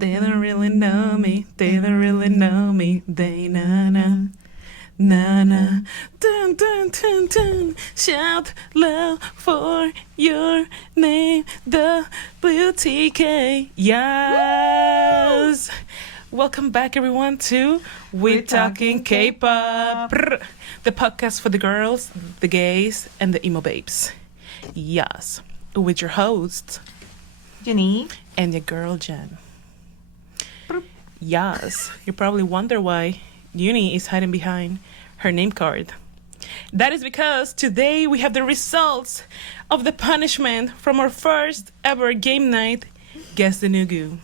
They don't really know me. They don't really know me. They na-na. Na-na. Dun, dun, dun, dun. Shout loud for your name. WTK. Yes. Welcome back, everyone, to We're Talking K-Pop. The podcast for the girls, the gays, and the emo babes. Yes. With your hosts, Yuni. and your girl, Jen. Yes. You probably wonder why Yuni is hiding behind her name card. That is because today we have the results of the punishment from our first ever game night, Guess the Nugu.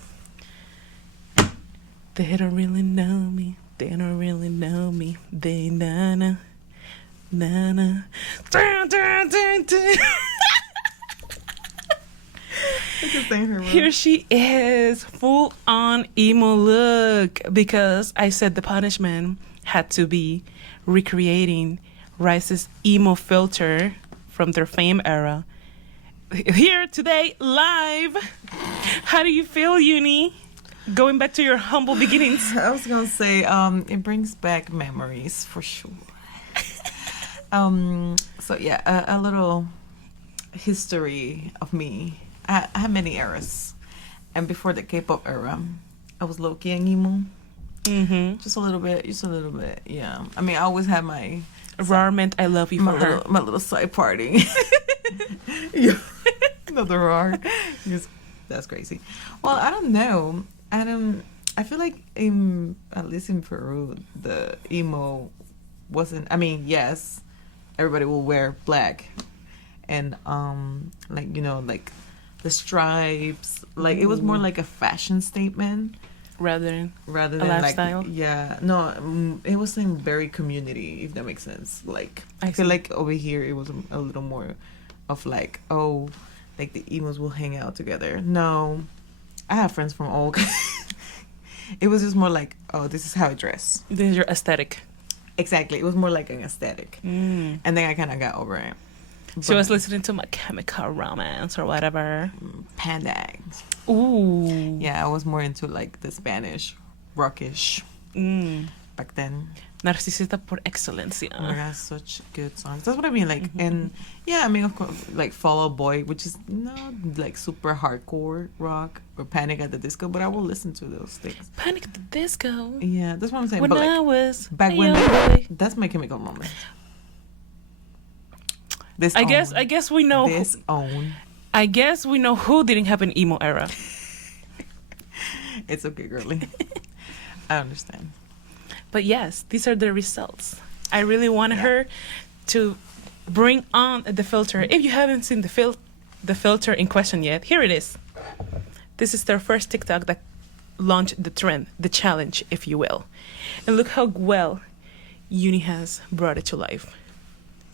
They don't really know me. They don't really know me. They na-na. Na-na. Dun, dun, dun, dun. Here she is, full on emo look, because I said the punishment had to be recreating RIIZE's emo filter from their fame era. Here today, live. How do you feel, Yuni? Going back to your humble beginnings. I was gonna say, it brings back memories for sure. So yeah, a little history of me. I had many eras, and before the K-pop era, I was low-key and emo. Mm-hmm. Just a little bit, yeah. I mean, I always had my Rarement, I love you for her. my little side party. Yeah, another rar. That's crazy. Well, I don't know. I feel like at least in Peru, the emo wasn't. I mean, yes, everybody will wear black, and like the stripes. Like it was more like a fashion statement rather than a than lifestyle. like it wasn't very community, if that makes sense. Like I feel like over here it was a little more of like, oh, like the emos will hang out together. No, I have friends from all. It was just more like, oh, this is how I dress. This is your aesthetic. Exactly, it was more like an aesthetic. And then I kind of got over it. She was listening to My Chemical Romance or whatever. Panda. Ooh. Yeah, I was more into like the Spanish rockish back then. Narcisista por excelencia. Oh my God, such good songs. That's what I mean. Like, and yeah, I mean, of course, like Fall Out Boy, which is not like super hardcore rock, or Panic at the Disco, but I will listen to those things. Panic at the Disco. Yeah, that's what I'm saying. When but like, I was back a when, young boy. that's My Chemical Moment. I guess we know. I guess we know who didn't have an emo era. It's okay, girly. I understand. But yes, these are the results. I really wanted her to bring on the filter. If you haven't seen the filter in question yet, here it is. This is their first TikTok that launched the trend, the challenge, if you will. And look how well Yuni has brought it to life.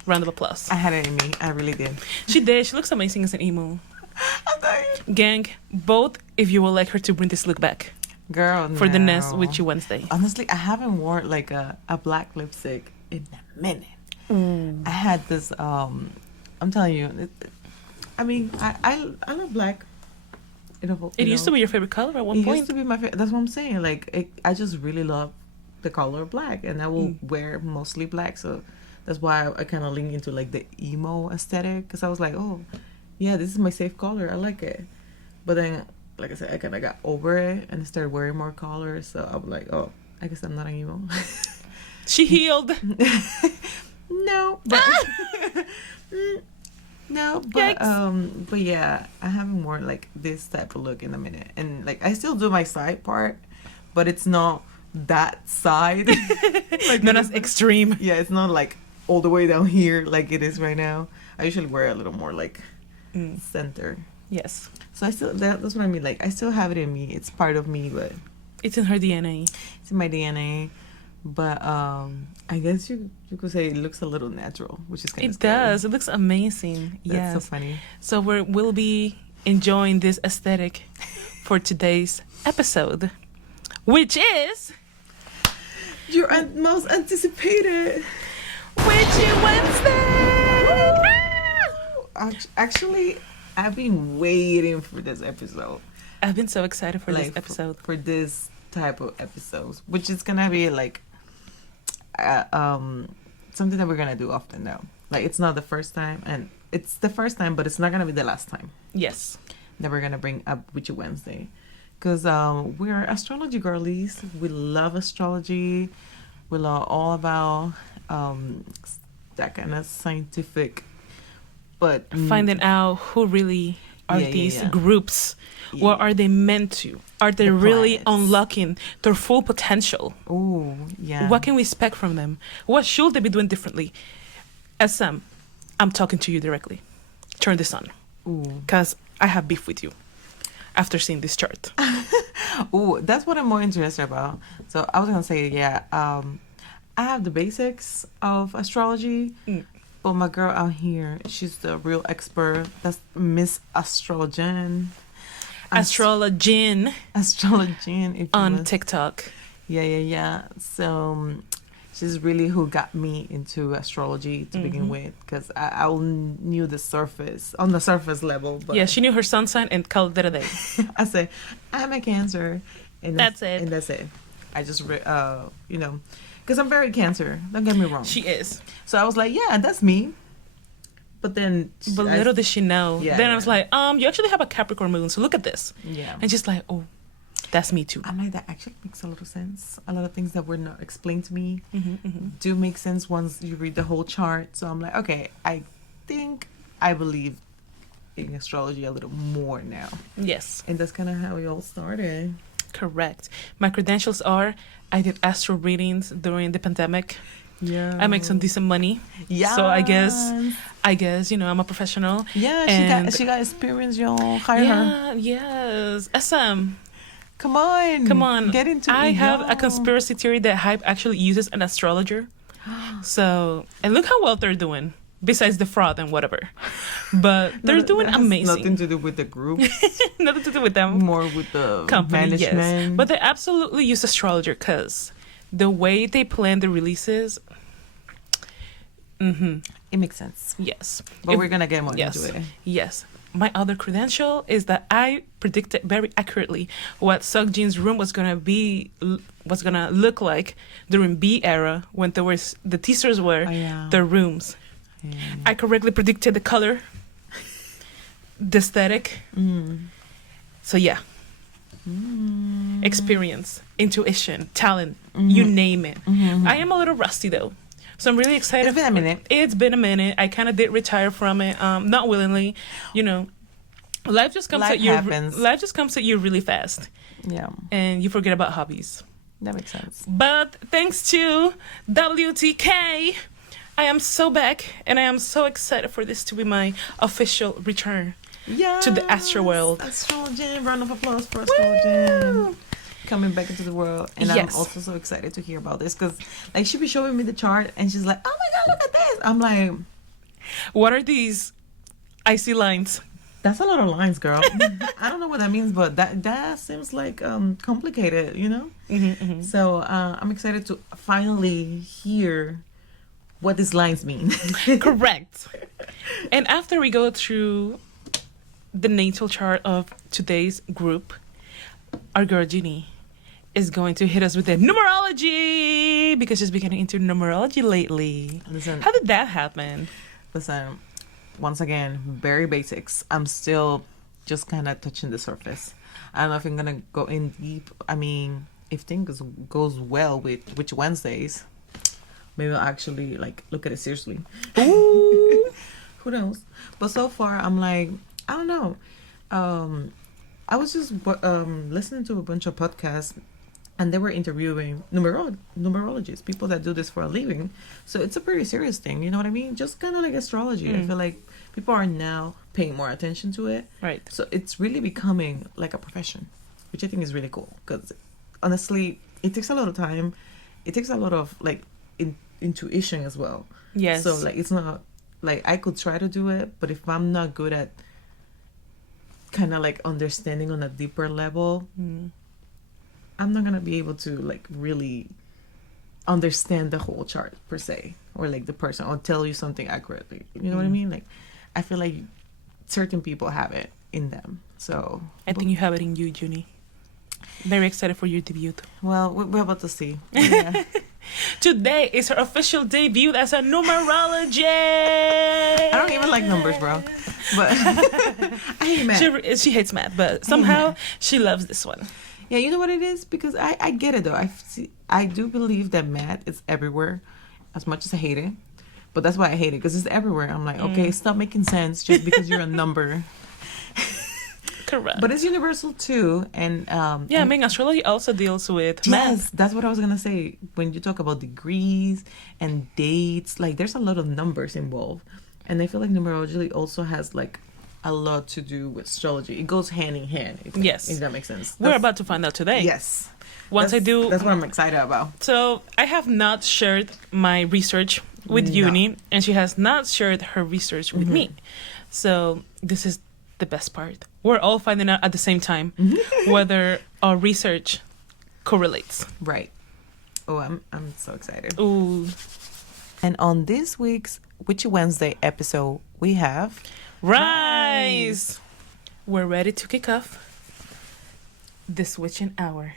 Round of applause. I had it in me. I really did. She did. She looks amazing as an emo. I'm dying. Gang, both if you would like her to bring this look back. Girl, for the next Witchy Wednesday. Honestly, I haven't worn like a black lipstick in a minute. I had this, I'm telling you, I mean, I love black. It used to be your favorite color at one point. It used to be my favorite. That's what I'm saying. Like, I just really love the color of black, and I will wear mostly black, so that's why I kind of lean into like the emo aesthetic, because I was like, oh, yeah, this is my safe color. I like it. But then, like I said, I kind of got over it and started wearing more colors. So I was like, oh, I guess I'm not an emo. She healed. No, but but yeah, I haven't worn like this type of look in a minute, and like I still do my side part, but it's not that side. Like not as extreme. Yeah, it's not like all the way down here like it is right now. I usually wear a little more like center. Yes. So I still that's what I mean. Like I still have it in me. It's part of me, but it's in her DNA. It's in my DNA. But I guess you could say it looks a little natural, which is kind of scary. It does. It looks amazing. Yes. That's so funny. So we'll be enjoying this aesthetic for today's episode, which is your most anticipated Witchy Wednesday. Actually, I've been waiting for this episode. I've been so excited for this episode. For this type of episodes, which is gonna be like something that we're gonna do often now. Like, it's not the first time, and it's the first time, but it's not gonna be the last time. Yes. That we're gonna bring up Witchy Wednesday, because we're astrology girlies. We love astrology. We love all about that kind of scientific, but finding out who really are these groups. Yeah. What are they meant to? Are they really unlocking their full potential? Oh, yeah. What can we expect from them? What should they be doing differently? SM, I'm talking to you directly. Turn this on. Because I have beef with you after seeing this chart. Oh, that's what I'm more interested about. So I was going to say, I have the basics of astrology. But my girl out here, she's the real expert. That's Miss Astrologian. Astrologian. If on TikTok. Yeah. So she's really who got me into astrology to begin with, because I knew the surface, on the surface level. But yeah, she knew her sun sign and called it a day. I say, I'm a Cancer. And that's it. And that's it. I just, because I'm very Cancer. Don't get me wrong. She is. So I was like, yeah, that's me. But then... But little did she know. Yeah, then I was like, you actually have a Capricorn moon, so look at this. Yeah. And just like, oh, that's me too. I'm like, that actually makes a lot of sense. A lot of things that were not explained to me do make sense once you read the whole chart. So I'm like, okay, I think I believe in astrology a little more now. Yes. And that's kind of how we all started. Correct. My credentials are, I did astro readings during the pandemic. Yeah. I make some decent money. Yeah. So I guess, I'm a professional. Yeah, she got experience, y'all. Hire her. Yes. SM. Come on. Get into it. I have a conspiracy theory that Hype actually uses an astrologer. So, and look how well they're doing. Besides the fraud and whatever. But they're doing amazing. Nothing to do with the group. Nothing to do with them. More with the company, management. Yes. But they absolutely use astrologer because the way they plan the releases... It makes sense. Yes. But we're going to get more into it. Yes. My other credential is that I predicted very accurately what Seokjin's room was going to look like during B era when the teasers were their rooms. Yeah. I correctly predicted the color, the aesthetic. So yeah. Experience, intuition, talent, you name it. I am a little rusty though. So I'm really excited. It's been a minute. I kind of did retire from it, not willingly. Life just comes life just comes at you really fast. Yeah. And you forget about hobbies. That makes sense. But thanks to WTK, I am so back, and I am so excited for this to be my official return to the astro world. Astrologen, round of applause for Astrologen. Coming back into the world. And I'm also so excited to hear about this, because like she'll be showing me the chart and she's like, oh my god, look at this. I'm like, what are these icy lines? That's a lot of lines, girl. I don't know what that means, but that seems like complicated, So I'm excited to finally hear what these lines mean. Correct. And after we go through the natal chart of today's group, our girl Yuni is going to hit us with the numerology, because she's been getting into numerology lately. Listen, how did that happen? Listen, once again, very basics. I'm still just kind of touching the surface. I don't know if I'm gonna go in deep. I mean, if things goes well with Witchy Wednesdays, maybe I'll actually like look at it seriously. Ooh. Who knows? But so far, I'm like, I don't know. I was just listening to a bunch of podcasts, and they were interviewing numerologists, people that do this for a living. So it's a pretty serious thing, you know what I mean? Just kind of like astrology. I feel like people are now paying more attention to it. Right. So it's really becoming like a profession, which I think is really cool, because honestly, it takes a lot of time. It takes a lot of like intuition as well. Yes. So like, it's not like I could try to do it, but if I'm not good at kind of like understanding on a deeper level, I'm not gonna be able to like really understand the whole chart per se, or like the person, or tell you something accurately, you know what I mean? Like I feel like certain people have it in them. So I think you have it in you, Yuni. Very excited for your debut. Well, we're about to see. Yeah. Today is her official debut as a numerology. I don't even like numbers, bro. But I hate math. She hates math, but somehow she loves this one. Yeah, you know what it is? Because I get it, though. I do believe that math is everywhere, as much as I hate it. But that's why I hate it, because it's everywhere. I'm like, okay, stop making sense just because you're a number. Correct. But it's universal too, and I mean, astrology also deals with math. Yes, that's what I was gonna say. When you talk about degrees and dates, like there's a lot of numbers involved, and I feel like numerology also has like a lot to do with astrology. It goes hand in hand. If that makes sense. We're about to find out today. Yes. Once I do, that's what I'm excited about. So I have not shared my research with Yuni, and she has not shared her research with me. So this is the best part. We're all finding out at the same time whether our research correlates. Right. Oh, I'm so excited. Ooh. And on this week's Witchy Wednesday episode, we have RIIZE. We're ready to kick off this witching hour.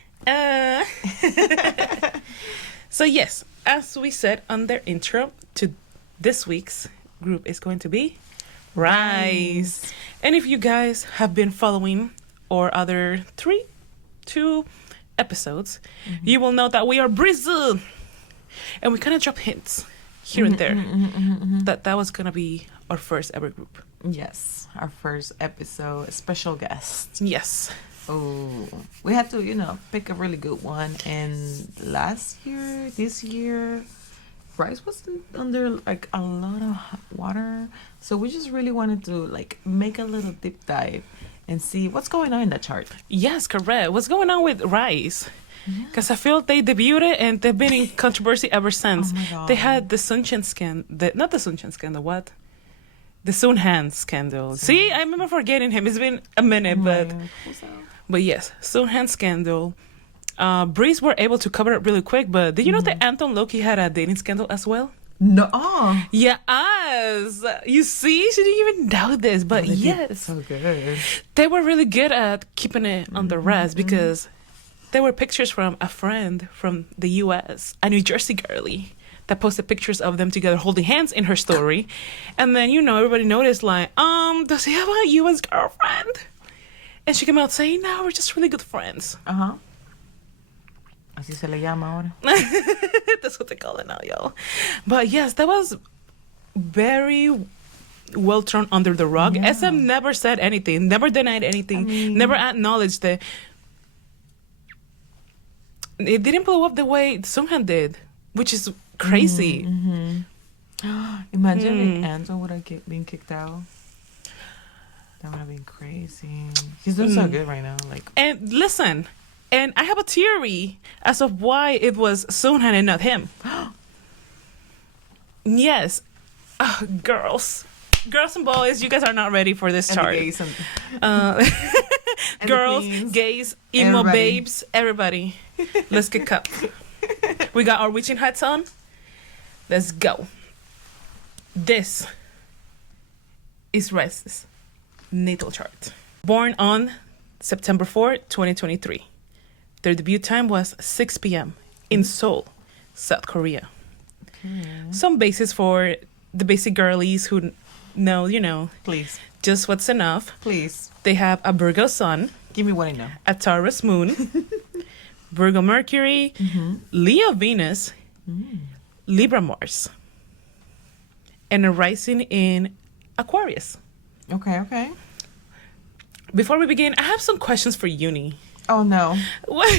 So yes, as we said on their intro, to this week's group is going to be RIIZE. And if you guys have been following our other 2 episodes, you will know that we are RIIZE. And we kind of drop hints here and there that was going to be our first ever group. Yes, our first episode, special guest. Yes. Oh, we had to, pick a really good one. And this year, RIIZE was under like a lot of hot water, so we just really wanted to like make a little deep dive and see what's going on in the chart. Yes, correct. What's going on with RIIZE? Because I feel they debuted and they've been in controversy ever since. Oh my God. They had the Sunshine scandal, not the Sunshine scandal, what? The Soonhan scandal. See, I remember forgetting him. It's been a minute, but yes, Soonhan scandal. RIIZE were able to cover it really quick, but did you know that Anton Loki had a dating scandal as well? No. Yes. You see, she didn't even know this, but yes. So good. They were really good at keeping it under wraps because there were pictures from a friend from the U.S., a New Jersey girlie, that posted pictures of them together holding hands in her story. And then, everybody noticed, like, does he have a U.S. girlfriend? And she came out saying, no, we're just really good friends. Así se le llama ahora. That's what they call it now, y'all. But yes, that was very well thrown under the rug. Yeah. SM never said anything, never denied anything, never acknowledged it. It didn't blow up the way Soonhan did, which is crazy. Imagine if Anton would have been kicked out. That would have been crazy. He's doing so good right now. And listen, and I have a theory as of why it was Soonhan and not him. Yes. Girls and boys, you guys are not ready for this chart. Gays and girls, gays, emo babes, everybody. Let's get up. We got our witching hats on. Let's go. This is RIIZE's natal chart. Born on September 4, 2023. Their debut time was 6 p.m. in Seoul, South Korea. Some basis for the basic girlies who know, please, just what's enough. Please. They have a Virgo sun. Give me what I know. A Taurus moon. Virgo Mercury. Leo Venus. Libra Mars. And a rising in Aquarius. Okay. Before we begin, I have some questions for Yuni. Oh, no. What?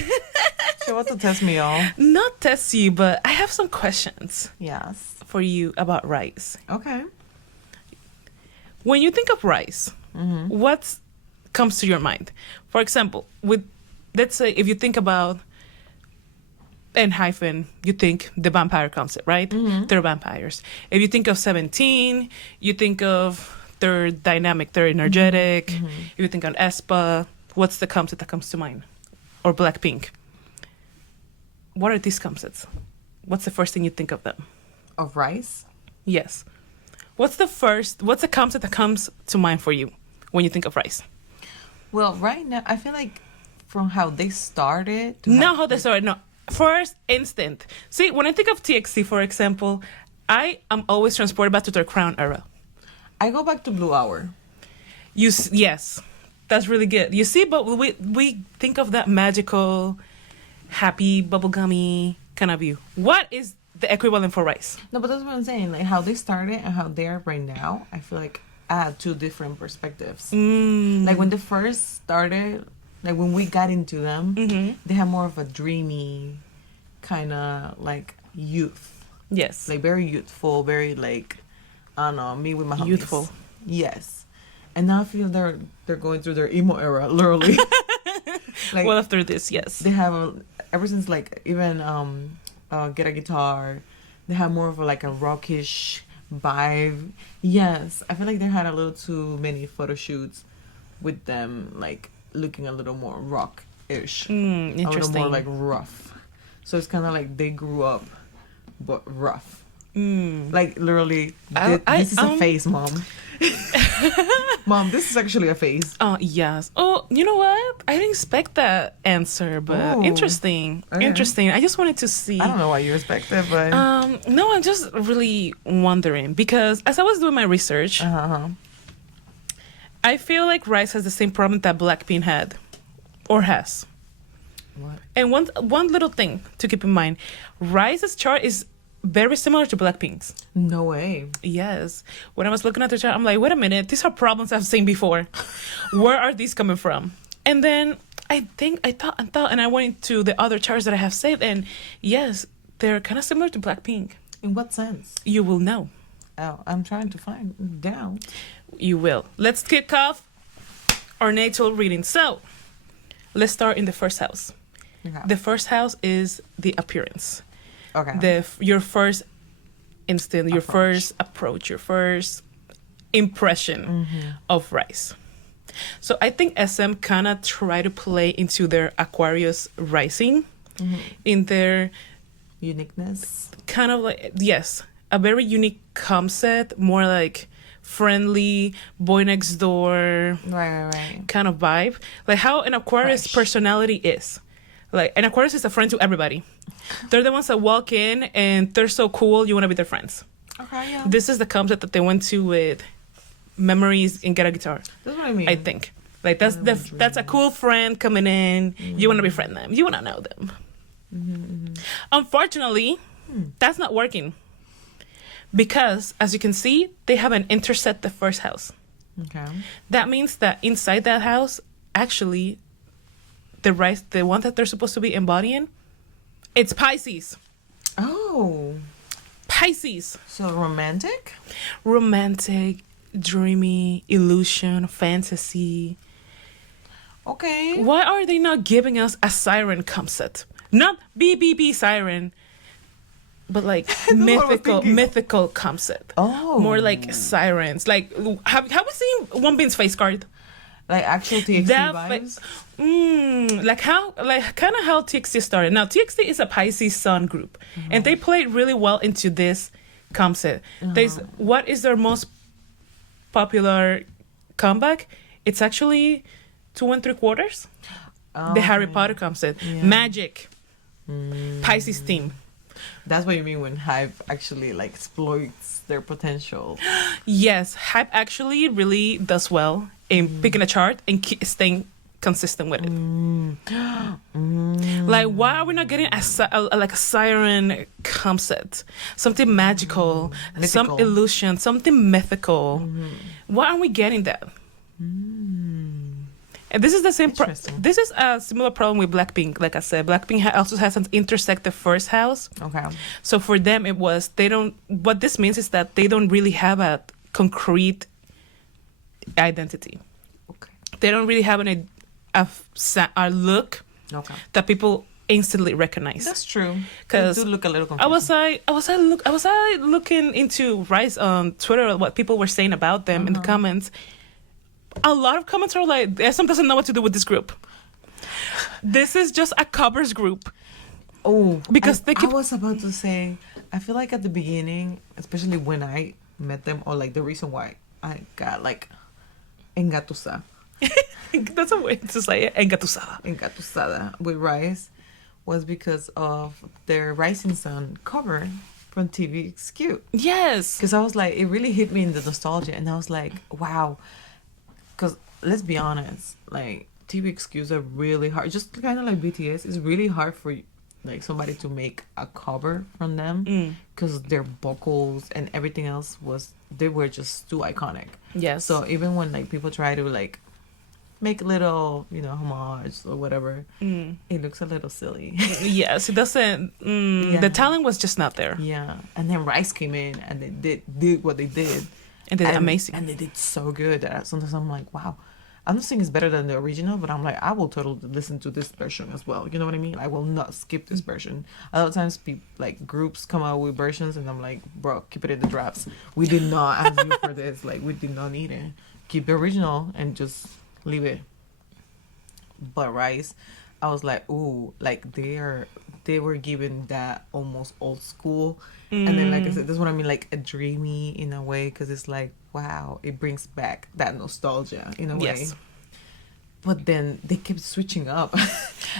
She wants to test me all. Not test you, but I have some questions. Yes. For you about RIIZE. Okay. When you think of RIIZE, what comes to your mind? For example, let's say if you think about N-, you think the vampire concept, right? They're vampires. If you think of 17, you think of they're dynamic, they're energetic. If you think on aespa, what's the concept that comes to mind? Or Blackpink. What are these concepts? What's the first thing you think of them? Of RIIZE? Yes. What's the concept that comes to mind for you when you think of RIIZE? Well, right now, I feel like from how they started to No, how they started. No, first instant. See, when I think of TXT, for example, I am always transported back to their Crown era. I go back to Blue Hour. Yes, that's really good. You see, but we think of that magical, happy, bubblegummy kind of view. What is the equivalent for RIIZE? No, but that's what I'm saying. Like how they started and how they are right now. I feel like I had two different perspectives. Like when they first started, like when we got into them, they had more of a dreamy kind of like youth. Yes, Like very youthful, very like I don't know, me with my homies. youthful. Yes. And now I feel they're going through their emo era, literally. Like Well, after this, yes. they have ever since like even Get a Guitar, they have more of a, like a rockish vibe. Yes, I feel like they had a little too many photo shoots with them like looking a little more rock-ish, a little Interesting. more like rough. So it's kind of like they grew up, but rough. Like literally, this is a phase, mom. Mom, this is actually a phase. Yes. Oh, you know what? I didn't expect that answer, but Ooh. Interesting. Okay. Interesting. I just wanted to see. I don't know why you expect it, but No, I'm just really wondering because as I was doing my research, I feel like RIIZE has the same problem that Blackpink had, or has. What? And one little thing to keep in mind, RIIZE's chart is very similar to Blackpink's. No way. Yes. When I was looking at the chart, I'm like, wait a minute, these are problems I've seen before. Where are these coming from? And then I thought, and I went into the other charts that I have saved, and yes, they're kind of similar to Blackpink. In what sense? You will know. Oh, I'm trying to find down. You will. Let's kick off our natal reading. So, let's start in the first house. Okay. The first house is the appearance. Okay. Your first instinct, your Approach. first approach, your first impression of RIIZE. So I think SM kind of try to play into their Aquarius rising, in their Uniqueness. kind of like, yes, a very unique concept, more like friendly, boy next door Right. kind of vibe. Like how an Aquarius Fresh. personality is. Like an Aquarius is a friend to everybody. They're the ones that walk in and they're so cool, you want to be their friends. Okay, yeah. This is the concept that they went to with Memories and Get a Guitar. That's what I mean. I think. Like that's a cool friend coming in. You want to befriend them. You want to know them. Unfortunately, that's not working. Because as you can see, they have an intersect the first house. Okay. That means that inside that house, actually, the one that they're supposed to be embodying, it's Pisces. Oh. Pisces. So romantic? Romantic, dreamy, illusion, fantasy. Okay. Why are they not giving us a siren concept? Not BBB siren, but like what I was thinking. mythical concept. Oh. More like sirens. Like, have we seen One Bin's face card? Like actual TXT vibes? Like kind of how TXT started. Now TXT is a Pisces Sun group, and they played really well into this concept. What is their most popular comeback? It's actually 2 3/4. The Harry Potter concept, magic, Pisces theme. That's what you mean when hype actually like exploits their potential. Yes, hype actually really does well in picking a chart and staying consistent with it. Like, why are we not getting a siren concept? Something magical, some Mythical. illusion, something mythical. Why aren't we getting that? And this is the same. Interesting. This is a similar problem with Blackpink. Like I said, Blackpink also has an intersect the first house. Okay. So for them, it was they don't. What this means is that they don't really have a concrete identity. Okay. They don't really have a look that people instantly recognize. That's true. Because They do look a little confusing. I was looking into RIIZE on Twitter, what people were saying about them in the comments. A lot of comments are like, SM doesn't know what to do with this group. This is just a covers group. Oh, Because they I keep- was about to say, I feel like at the beginning, especially when I met them, or like the reason why I got like engatusa That's a way to say it. Engatusada with RIIZE was because of their Rising Sun cover from TVXQ. Yes. Because I was like, it really hit me in the nostalgia. And I was like, wow. Because let's be honest, like, TVXQs are really hard. Just kind of like BTS, it's really hard for like somebody to make a cover from them because their vocals and everything else they were just too iconic. Yes. So even when like people try to like make little, homage or whatever, it looks a little silly. Yes, it doesn't. The talent was just not there. Yeah, and then RIIZE came in and they did what they did, and they did amazing, and they did so good that sometimes I'm like, wow. I'm not saying it's better than the original, but I'm like, I will totally listen to this version as well. You know what I mean? I will not skip this version. A lot of times, like groups come out with versions, and I'm like, bro, keep it in the drafts. We did not ask you for this. Like, we did not need it. Keep the original and just leave it. But RIIZE, I was like, ooh, like they were given that almost old school, and then like I said, this is what I mean, like a dreamy in a way, because it's like, wow, it brings back that nostalgia in a way. Yes. But then they kept switching up.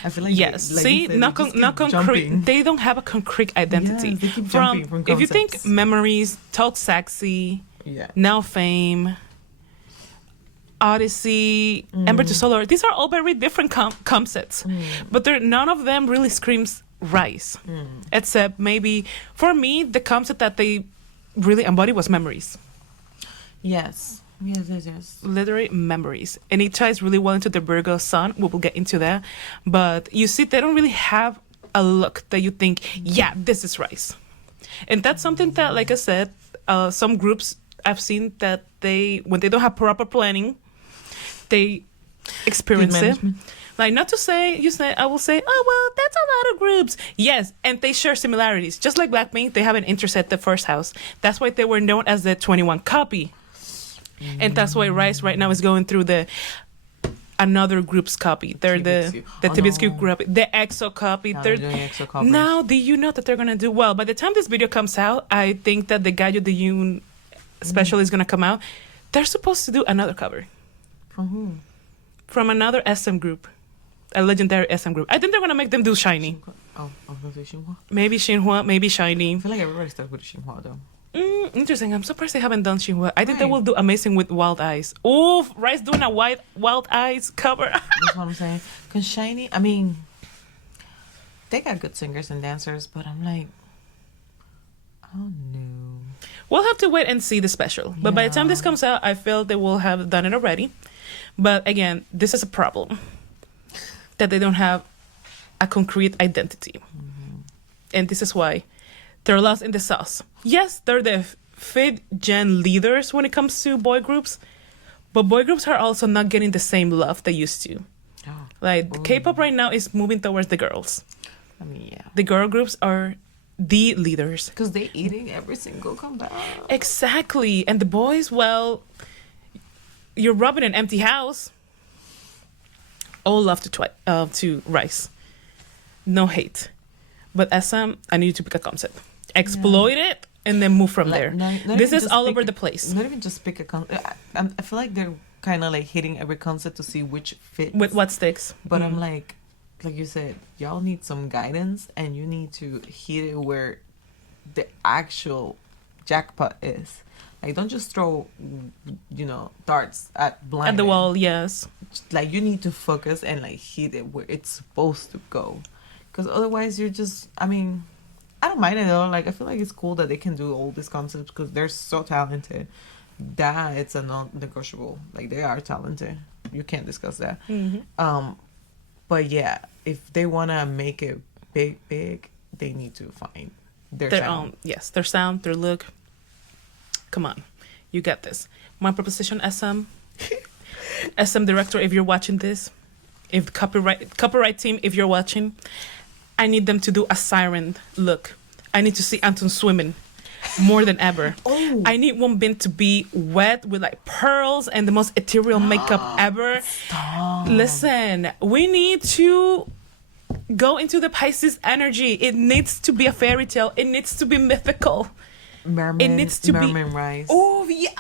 I feel like yes. See, not concrete. They don't have a concrete identity. Yes, they keep jumping from concepts. If you think Memories, Talk Sexy, Now Fame, Odyssey, Ember to Solar, these are all very different concepts, but none of them really screams RIIZE, except maybe for me the concept that they really embody was Memories. Yes. Literally Memories, and it ties really well into the Virgo sun. We will get into that, but you see, they don't really have a look that you think, yeah, this is RIIZE, and that's something that, like I said, some groups I've seen that when they don't have proper planning, they experience it. Like, not to say, I will say, oh, well, that's a lot of groups. Yes, and they share similarities. Just like Blackpink, they haven't intersect the first house. That's why they were known as the 21 copy. And that's why RIIZE right now is going through another group's copy. They're the TBSQ group, the EXO copy. They're doing EXO covers. Now, do you know that they're going to do well? By the time this video comes out, I think that the Gallo de Yun special is going to come out. They're supposed to do another cover. From who? From another SM group. A legendary SM group. I think they're going to make them do Shiny. Oh, I was going to say Xinhua. Maybe Xinhua, maybe Shiny. I feel like everybody starts with Xinhua, though. Interesting. I'm surprised they haven't done Xinhua. I think they will do amazing with Wild Eyes. Oh, RIIZE doing a Wild Eyes cover. That's what I'm saying. Because Shiny, I mean, they got good singers and dancers, but I'm like, oh no. We'll have to wait and see the special. But by the time this comes out, I feel they will have done it already. But again, this is a problem. That they don't have a concrete identity. And this is why they're lost in the sauce. Yes, they're the fifth gen leaders when it comes to boy groups, but boy groups are also not getting the same love they used to. Like, K-pop right now is moving towards the girls. I mean, yeah. The girl groups are the leaders. Because they're eating every single comeback. Exactly. And the boys, well, you're rubbing an empty house. All love to RIIZE. No hate. But SM, I need you to pick a concept. Exploit it and then move from there. This is all over the place. Not even just pick a concept. I feel like they're kind of like hitting every concept to see which fits. With what sticks. But I'm like you said, y'all need some guidance and you need to hit it where the actual jackpot is. Like, don't just throw, darts at blind. At the wall, yes. Like, you need to focus and, like, hit it where it's supposed to go. Because otherwise you're just, I mean, I don't mind it though. Like, I feel like it's cool that they can do all these concepts because they're so talented. That it's a non-negotiable. Like, they are talented. You can't discuss that. But yeah, if they want to make it big, they need to find their sound. Yes, their sound, their look. Come on, you got this. My proposition, SM director, if you're watching this, if copyright team, if you're watching, I need them to do a siren look. I need to see Anton swimming more than ever. I need Wonbin to be wet with like pearls and the most ethereal makeup ever. Stop. Listen, we need to go into the Pisces energy. It needs to be a fairy tale. It needs to be mythical. Merman, it needs to Merman RIIZE. Oh yeah,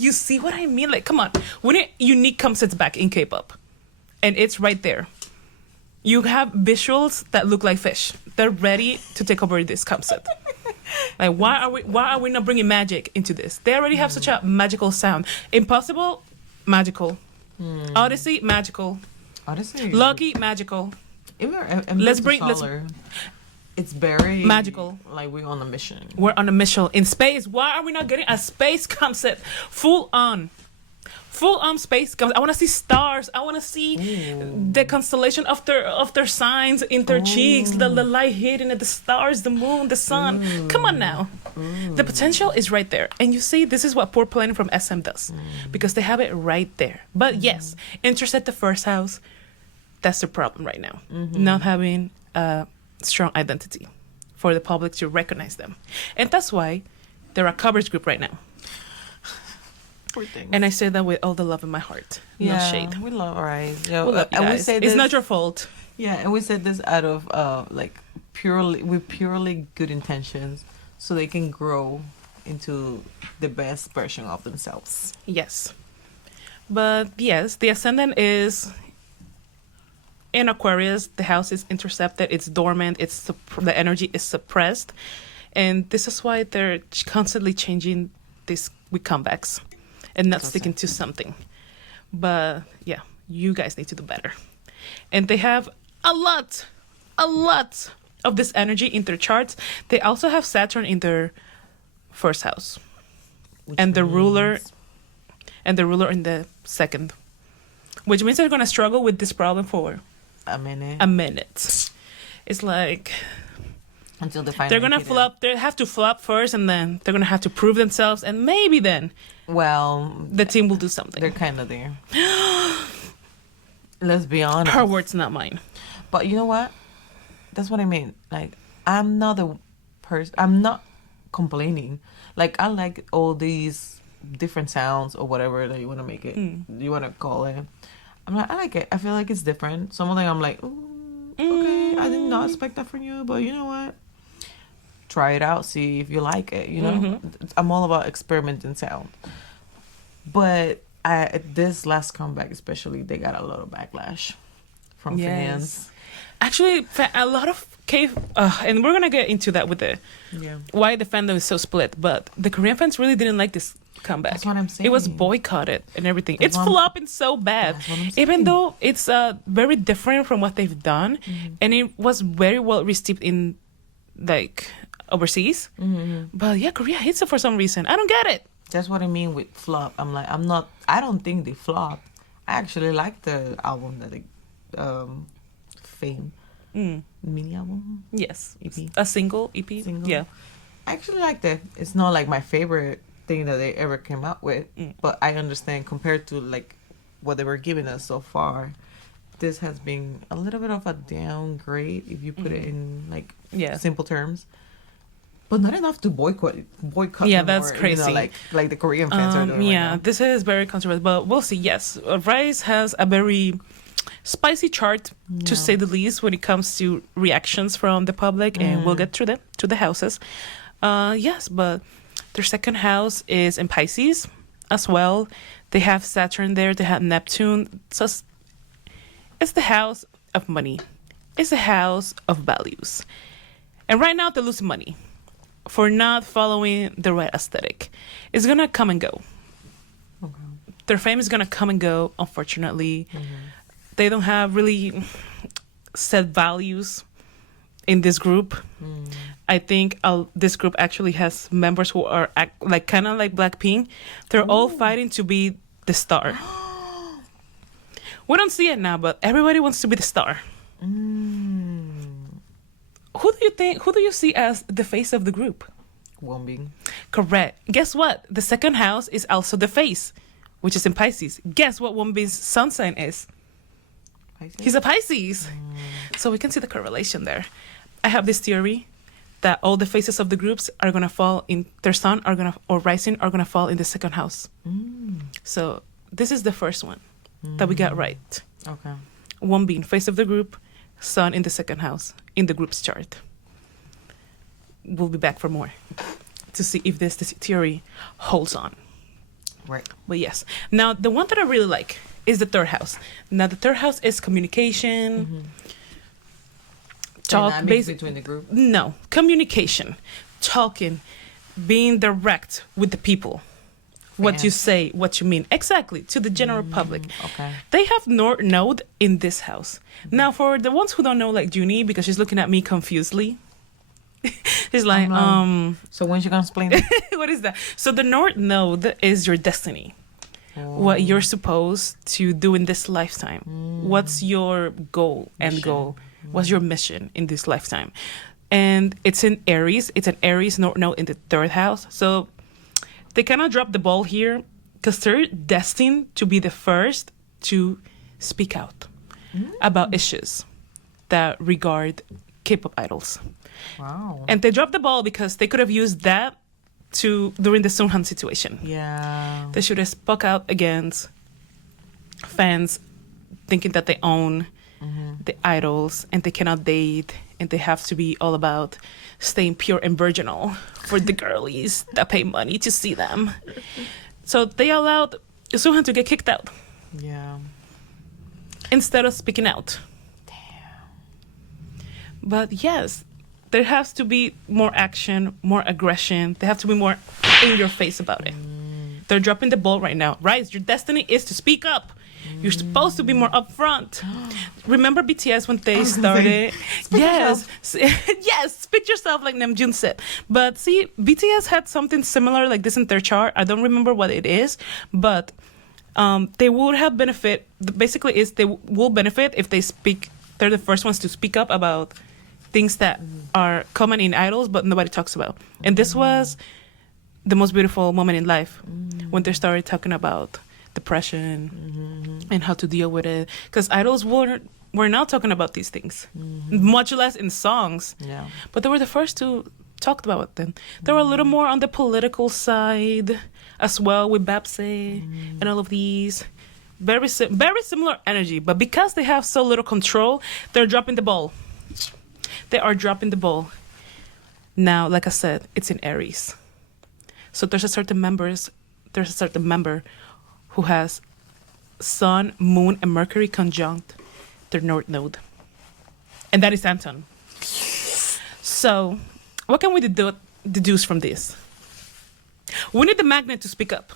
you see what I mean? Like, come on. When Unique comes it's back in K-pop, and it's right there. You have visuals that look like fish. They're ready to take over this concept. Like, why are we not bringing magic into this? They already have such a magical sound. Impossible, magical. Odyssey, magical. Odyssey. Lucky, magical. Let's bring. It's very magical. Like we're on a mission. We're on a mission in space. Why are we not getting a space concept? Full on space concept. I want to see stars. I want to see the constellation of their signs in their cheeks, the light hitting at the stars, the moon, the sun. Come on now. The potential is right there. And you see, this is what poor planning from SM does. Because they have it right there. But yes, intersect the first house. That's the problem right now. Not having a strong identity for the public to recognize them. And that's why they're a coverage group right now. Poor things. And I say that with all the love in my heart. No shade. We love RIIZE. We love you guys. It's not your fault. Yeah, and we said this out of purely good intentions, so they can grow into the best version of themselves. Yes. But yes, the ascendant is in Aquarius. The house is intercepted. It's dormant. The energy is suppressed. And this is why they're constantly changing this with comebacks and not sticking to something. But yeah, you guys need to do better. And they have a lot of this energy in their charts. They also have Saturn in their first house. And the ruler in the second. Which means they're going to struggle with this problem for a minute. It's like until they finally they're gonna flop. They have to flop first, and then they're gonna have to prove themselves, and maybe then, the team will do something. They're kind of there. Let's be honest. Her words, not mine. But you know what? That's what I mean. Like, I'm not the person. I'm not complaining. Like, I like all these different sounds or whatever that you want to make it. You want to call it. I like it. I feel like it's different. Some of them I'm like, okay, I did not expect that from you, but you know what? Try it out, see if you like it. You know, I'm all about experimenting sound. But this last comeback, especially, they got a lot of backlash from fans. Actually, a lot of and we're gonna get into that with why the fandom is so split. But the Korean fans really didn't like this comeback. That's what I'm saying. It was boycotted and everything. It's flopping so bad, even though it's very different from what they've done, and it was very well received in like overseas. But yeah, Korea hates it for some reason. I don't get it. That's what I mean with flop. I don't think they flopped. I actually like the album that they Fame mini album. Yes, EP. A single EP. Yeah, I actually liked it. It's not like my favorite thing that they ever came out with, but I understand compared to like what they were giving us so far, this has been a little bit of a downgrade if you put it in like simple terms. But not enough to boycott. Yeah, that's crazy. You know, like the Korean fans are doing. Yeah, right now. This is very controversial, but we'll see. Yes, RIIZE has a very spicy chart, to say the least, when it comes to reactions from the public, and we'll get to the houses. Yes, but their second house is in Pisces as well. They have Saturn there. They have Neptune. So it's the house of money. It's the house of values. And right now they're losing money for not following the right aesthetic. It's going to come and go. Okay. Their fame is going to come and go, unfortunately. They don't have really set values in this group. I think this group actually has members who are like kind of like Blackpink. They're all fighting to be the star. We don't see it now, but everybody wants to be the star. Who do you see as the face of the group? Wonbin. Correct. Guess what? The second house is also the face, which is in Pisces. Guess what Wonbin's sun sign is? Pisces? He's a Pisces. So we can see the correlation there. I have this theory that all the faces of the groups are going to fall in their sun or rising are going to fall in the second house. So this is the first one that we got right. Okay. Wonbin, face of the group, sun in the second house in the group's chart. We'll be back for more to see if this theory holds on. Right. But yes. Now, the one that I really like is the third house. Now, the third house is communication. Talk between the group. No, communication, talking, being direct with the people. What you say, what you mean. Exactly, to the general public. Okay. They have North Node in this house. Now, for the ones who don't know, like Yuni, because she's looking at me confusedly. She's like, So when's you gonna explain it? what is that? So the North Node is your destiny. What you're supposed to do in this lifetime. What's your goal, end goal? What's your mission in this lifetime? And it's in Aries. It's an Aries North Node in the third house. So they kind of drop the ball here because they're destined to be the first to speak out about issues that regard K-pop idols. Wow. And they dropped the ball because they could have used that during the Sunhan situation. Yeah. They should have spoke out against fans thinking that they own the idols and they cannot date and they have to be all about staying pure and virginal for the girlies that pay money to see them. So they allowed Suhan to get kicked out. Yeah. Instead of speaking out. Damn. But yes, there has to be more action, more aggression. They have to be more in your face about it. They're dropping the ball right now. RIIZE, your destiny is to speak up. You're supposed to be more upfront. Remember BTS when they started? Yes. Yes, speak yourself like Namjoon said. But see, BTS had something similar like this in their chart. I don't remember what it is, but they would have benefit. Basically, they will benefit if they speak. They're the first ones to speak up about things that are common in idols, but nobody talks about. And this was the most beautiful moment in life when they started talking about depression and how to deal with it, because idols were not talking about these things, much less in songs. Yeah. But they were the first to talk about them. They were a little more on the political side as well with Babsy and all of these. Very similar energy, but because they have so little control, they're dropping the ball. They are dropping the ball. Now, like I said, it's in Aries. So there's a certain member who has Sun, Moon, and Mercury conjunct their North Node. And that is Anton. So, what can we deduce from this? We need the magnet to speak up.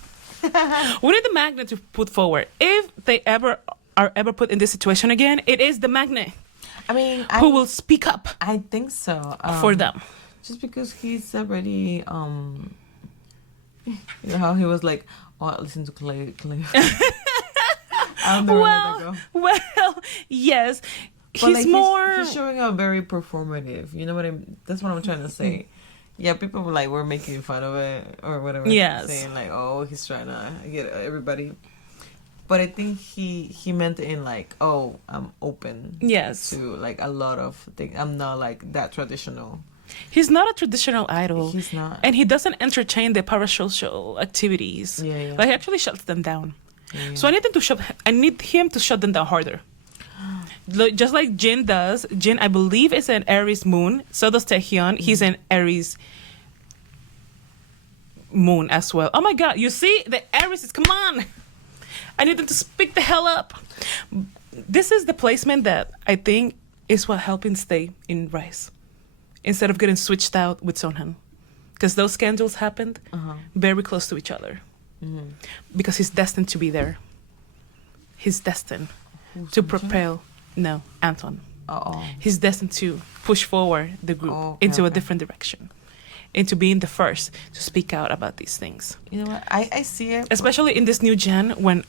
We need the magnet to put forward. If they are ever put in this situation again, it is the magnet. I mean, who will speak up? I think so. For them. Just because he's already, you know how he was like, oh, I listen to Clay. I'll never let that go. Well, yes. But he's more... He's showing up very performative. You know what that's what I'm trying to say. Yeah, people were like, we're making fun of it or whatever. Yes. Saying like, oh, he's trying to get everybody. But I think he meant it in like, oh, I'm open. Yes. To like a lot of things. I'm not like that traditional. He's not a traditional idol. He's not. And he doesn't entertain the parasocial activities. Yeah. Like, he actually shuts them down. Yeah. So I need him to shut them down harder. Just like Jin does. Jin, I believe, is an Aries moon. So does Taehyun. He's an Aries moon as well. Oh my God. You see? The Aries is, come on. I need them to speak the hell up. This is the placement that I think is what helped him stay in RIIZE. Instead of getting switched out with Sonhan. Because those scandals happened very close to each other. Because he's destined to be there. He's destined to propel. No, Anton. He's destined to push forward the group into a different direction. Into being the first to speak out about these things. You know what? I see it. Especially in this new gen when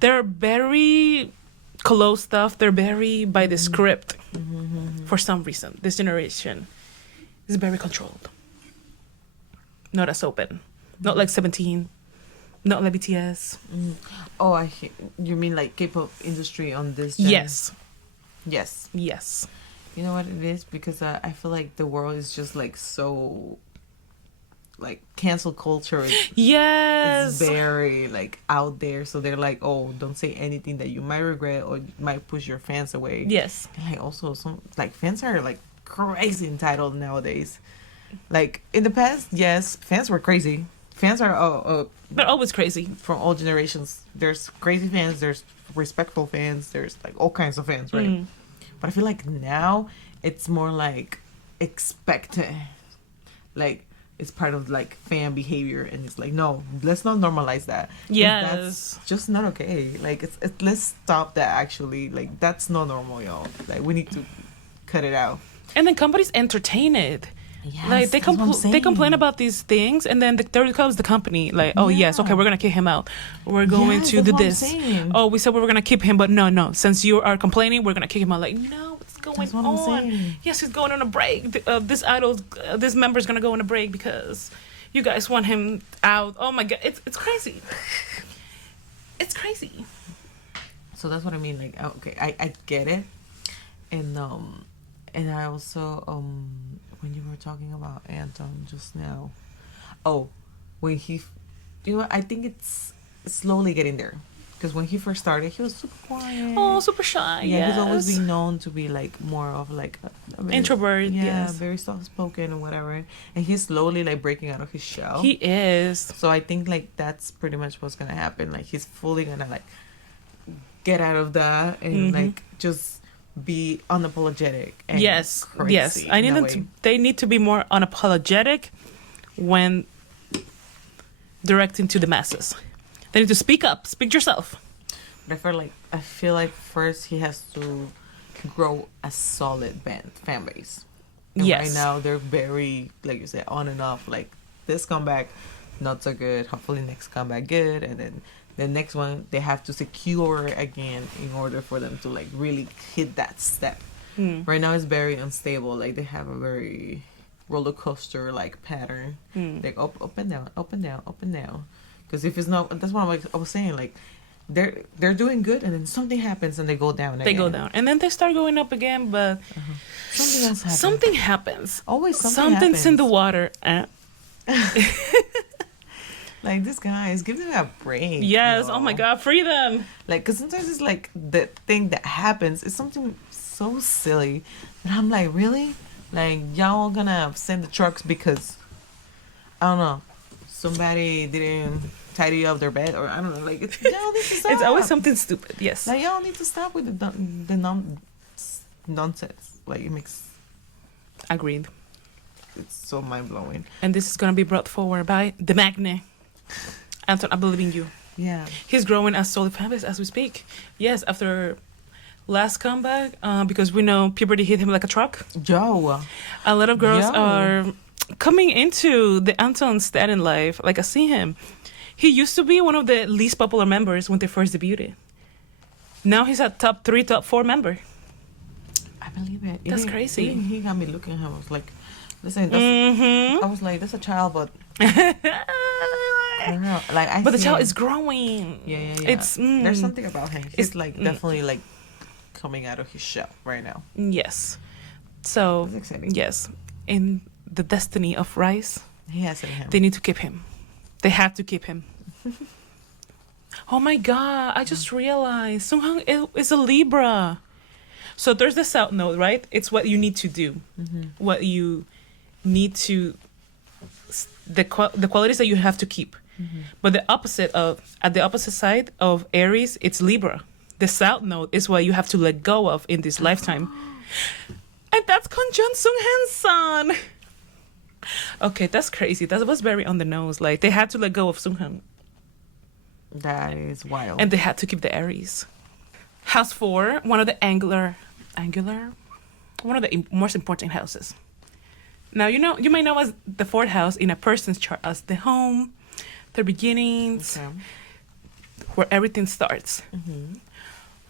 they're very close stuff. They're very by the script. For some reason, this generation is very controlled. Not as open. Not like 17. Not like BTS. Oh, you mean like K-pop industry on this gen? Yes. You know what it is? Because I feel like the world is just like so... like cancel culture it's very like out there, so they're like, oh, don't say anything that you might regret or might push your fans away. Yes. And like also some like fans are like crazy entitled nowadays. Like in the past, yes, fans were crazy. fans are they're always crazy from all generations. There's crazy fans, there's respectful fans, there's like all kinds of fans, right? But I feel like now it's more like expected, like it's part of like fan behavior, and it's like, no, let's not normalize that. Yes, that's just not okay. Like let's stop that. Actually, like that's not normal, y'all. Like we need to cut it out. And then companies entertain it. Yes, like they complain about these things, and then there comes the company like, oh yes, okay, we're gonna kick him out, we're going to do this. Oh, we said we were gonna keep him, but no, since you are complaining, we're gonna kick him out. Like, no, what's going on? Yes, he's going on a break. This member's gonna go on a break because you guys want him out. Oh my god, it's crazy. It's crazy. So that's what I mean. Like, okay, I get it, and I also when you were talking about Anton just now, when he, I think it's slowly getting there, because when he first started, he was super quiet. Oh, super shy. Yeah, he's always been known to be like more of like a very, introvert. Yeah, yes. very soft spoken and whatever. And he's slowly like breaking out of his shell. He is. So I think like that's pretty much what's gonna happen. Like he's fully gonna like get out of that and like just be unapologetic and yes crazy they need to be more unapologetic when directing to the masses. They need to speak up, speak yourself. But I feel like first he has to grow a solid fan base. And yes, right now they're very, like you said, on and off. Like this comeback not so good, hopefully next comeback good, and then the next one they have to secure again in order for them to like really hit that step. Right now it's very unstable. Like they have a very roller coaster like pattern, like up and down, up and down, up and down. Because if it's not, that's what I was saying. Like they're doing good, and then something happens and they go down. They go down, and then they start going up again. But something else happens. Something happens. Always something's happens. In the water. Like, this guy is giving them a break. Yes, oh my god, free them. Like, because sometimes it's like the thing that happens is something so silly that I'm like, really? Like, y'all gonna send the trucks because, I don't know, somebody didn't tidy up their bed, or I don't know, like, y'all need to stop. It's always something stupid, yes. Like, y'all need to stop with the nonsense. Like, it makes... Agreed. It's so mind-blowing. And this is gonna be brought forward by the Magnet. Anton, I believe in you. Yeah. He's growing as solid fan base as we speak. Yes, after last comeback, because we know puberty hit him like a truck. Yo. A lot of girls are coming into the Anton Staten life. Like, I see him. He used to be one of the least popular members when they first debuted. Now he's a top 3, top 4 member. I believe it. That's crazy. He got me looking at him. I was like, listen, I was like, that's a child, but... I don't know. Like, but the child is growing. Yeah. It's there's something about him. He's like definitely like coming out of his shell right now. Yes. So that's exciting. Yes, in the destiny of RIIZE, he has it in him. They need to keep him. They have to keep him. Oh my god! I just realized Sunghang is a Libra. So there's the South Node, right? It's what you need to do. What you need to. The qualities that you have to keep. But at the opposite side of Aries, it's Libra. The South Node is what you have to let go of in this lifetime. And that's conjunct Sunghang's sun. Okay, that's crazy. That was very on the nose. Like, they had to let go of Sunghang. That is wild. And they had to keep the Aries. House 4, one of the one of the most important houses. Now, you may know as the 4th house in a person's chart as the home, their beginnings, where everything starts.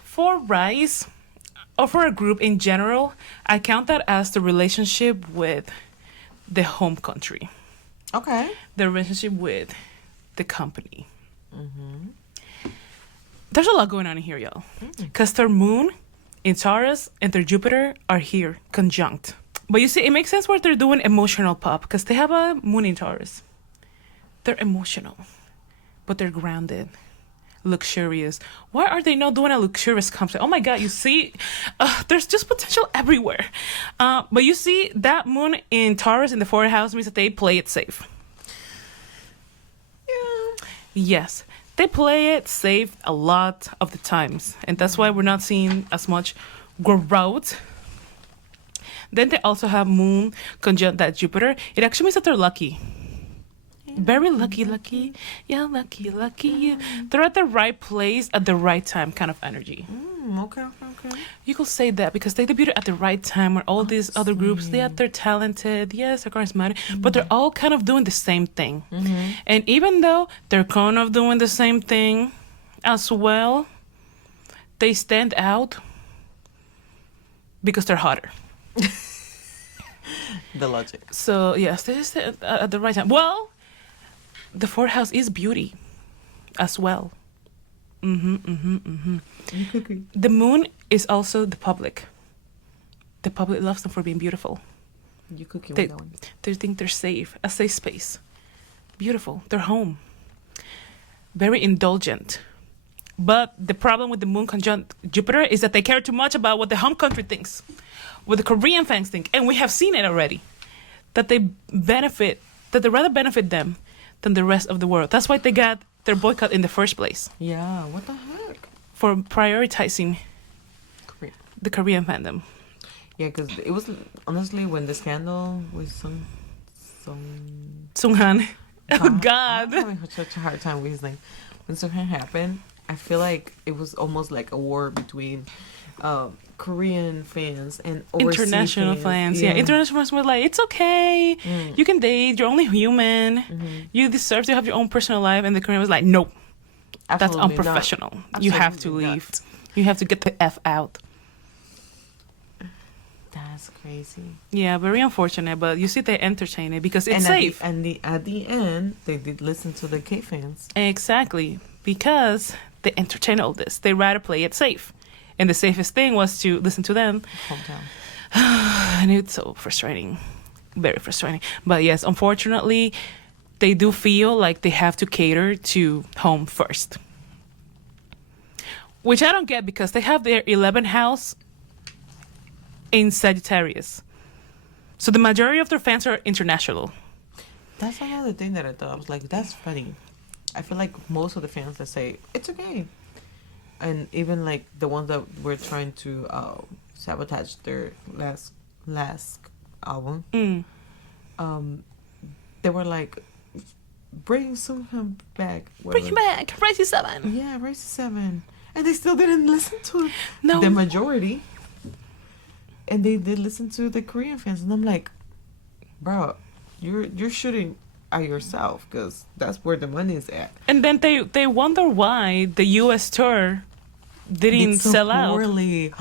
For RIIZE, or for a group in general, I count that as the relationship with the home country. Okay. The relationship with the company. There's a lot going on in here, y'all. Because their moon in Taurus and their Jupiter are here, conjunct. But you see, it makes sense where they're doing emotional pop, because they have a moon in Taurus. They're emotional, but they're grounded, luxurious. Why are they not doing a luxurious company? Oh my God, you see, there's just potential everywhere. But you see, that moon in Taurus in the 4th house means that they play it safe. Yes, they play it safe a lot of the times, and that's why we're not seeing as much growth. Then they also have Moon conjunct that Jupiter. It actually means that they're lucky. Very lucky. Yeah, lucky. Yeah. They're at the right place at the right time kind of energy. Okay. You could say that because they debuted at the right time where all these other groups, they're talented, yes, they're charismatic, but they're all kind of doing the same thing. And even though they're kind of doing the same thing as well, they stand out because they're hotter. The logic. So, yes, they stand at the right time. Well, the fourth house is beauty as well. The moon is also the public. The public loves them for being beautiful. You cookie They, with that one. they think they're safe, a safe space. Beautiful. They're home. Very indulgent. But the problem with the moon conjunct Jupiter is that they care too much about what the home country thinks, what the Korean fans think. And we have seen it already. That they rather benefit them than the rest of the world. That's why they got their boycott in the first place. Yeah, what the heck? For prioritizing Korea. the Korean fandom. Yeah, because it was honestly when the scandal with Sunghan. Oh, God. I'm having such a hard time with his name. When Sunghan happened, I feel like it was almost like a war between Korean fans and overseas International fans. Yeah, international fans were like, it's okay. You can date. You're only human. You deserve to have your own personal life. And the Korean was like, nope. That's Absolutely unprofessional. not. You have to Absolutely leave. not. You have to get the F out. That's crazy. Yeah, very unfortunate. But you see, they entertain it because it's And safe. At the end, they did listen to the K fans. Exactly. Because they entertain all this. They rather play it safe. And the safest thing was to listen to them. Hometown. And it's so frustrating. Very frustrating. But yes, unfortunately, they do feel like they have to cater to home first. Which I don't get because they have their 11th house in Sagittarius. So the majority of their fans are international. That's another thing that I thought. I was like, that's funny. I feel like most of the fans that say, it's okay. And even like the ones that were trying to sabotage their last album, they were like, bring Sunghan back. Bring him back. RIIZE 7. Yeah, RIIZE 7. And they still didn't listen to No. the majority. And they did listen to the Korean fans. And I'm like, bro, you're shooting at yourself because that's where the money is at. And then they wonder why the US tour didn't so sell out. poorly.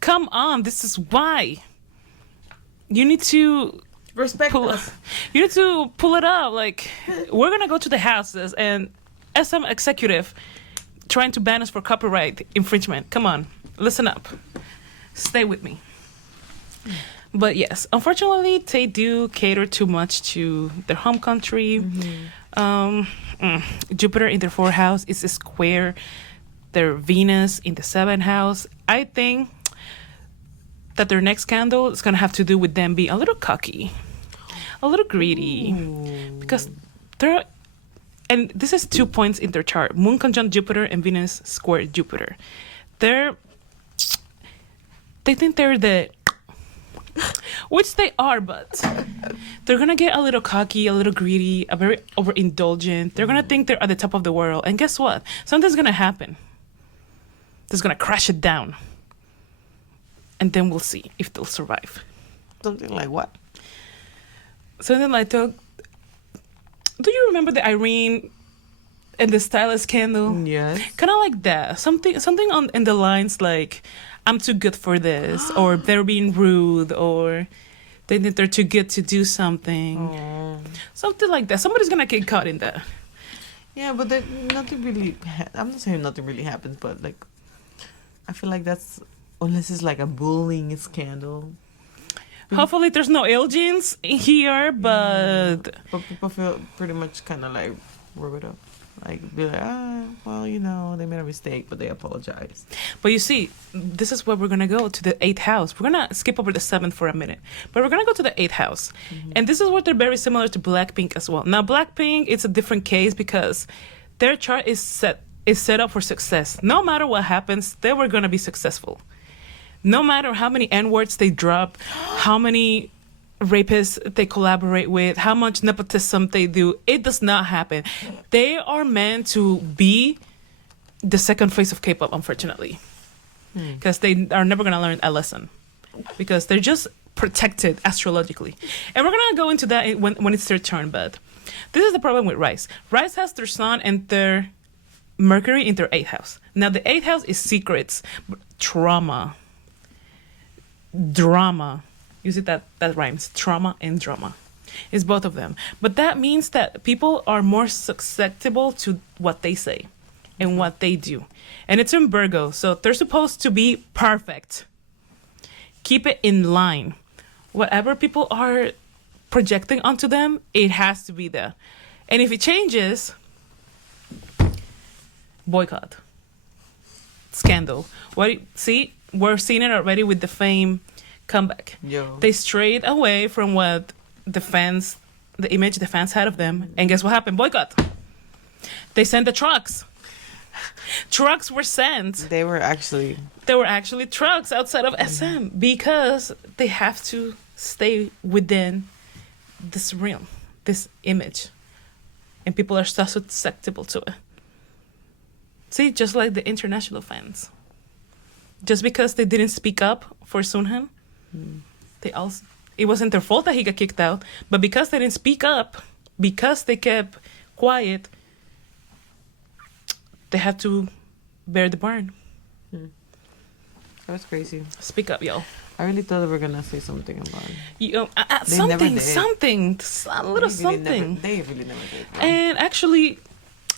Come on, this is why. You need to Respect us. You need to pull it up. Like, we're gonna go to the houses and SM executive trying to ban us for copyright infringement. Come on, listen up. Stay with me. But yes, unfortunately, they do cater too much to their home country. Jupiter in their 4th house is a square. Their Venus in the 7th house. I think that their next scandal is going to have to do with them being a little cocky, a little greedy. Ooh. Because they're... And this is 2 points in their chart. Moon conjunct Jupiter and Venus square Jupiter. They think they're the... Which they are, but they're gonna get a little cocky, a little greedy, a very overindulgent. They're gonna think they're at the top of the world. And guess what? Something's gonna happen. That's gonna crash it down. And then we'll see if they'll survive. Something like what? Something like do you remember the Irene and the stylist scandal? Yes. Kind of like that. Something on in the lines like, I'm too good for this, or they're being rude, or they think they're too good to do something. Something like that. Somebody's gonna get caught in that. Yeah, but nothing really... I'm not saying nothing really happens, but like... I feel like that's... Unless it's like a bullying scandal. Hopefully there's no ill genes here, but... But people feel pretty much kind of like... Rub it up. Like, be like, well... well, they made a mistake, but they apologize. But you see, this is where we're going to go to the 8th house. We're going to skip over the 7th for a minute, but we're going to go to the 8th house. And this is where they're very similar to Blackpink as well. Now, Blackpink, it's a different case because their chart is set up for success. No matter what happens, they were going to be successful. No matter how many N-words they drop, how many rapists they collaborate with, how much nepotism they do, it does not happen. They are meant to be the second phase of K-pop, unfortunately, because they are never going to learn a lesson because they're just protected astrologically. And we're going to go into that when it's their turn. But this is the problem with RIIZE. RIIZE has their sun and their Mercury in their 8th house. Now the 8th house is secrets, trauma, drama. You see that rhymes, trauma and drama. It's both of them. But that means that people are more susceptible to what they say and what they do. And it's in Virgo, so they're supposed to be perfect. Keep it in line. Whatever people are projecting onto them, it has to be there. And if it changes, boycott. Scandal. See, we're seeing it already with the Fame comeback. Yo. They strayed away from what the image the fans had of them, and guess what happened? Boycott. They sent the trucks. Trucks were sent. They were actually trucks outside of SM because they have to stay within this realm, this image, and people are so susceptible to it. See, just like the international fans, just because they didn't speak up for Sunhan, it wasn't their fault that he got kicked out, but because they didn't speak up, because they kept quiet, they had to bear the burn. That was crazy. Speak up, y'all. I really thought they were gonna say something about it. Something, a little something. They really never did. Bro. And actually,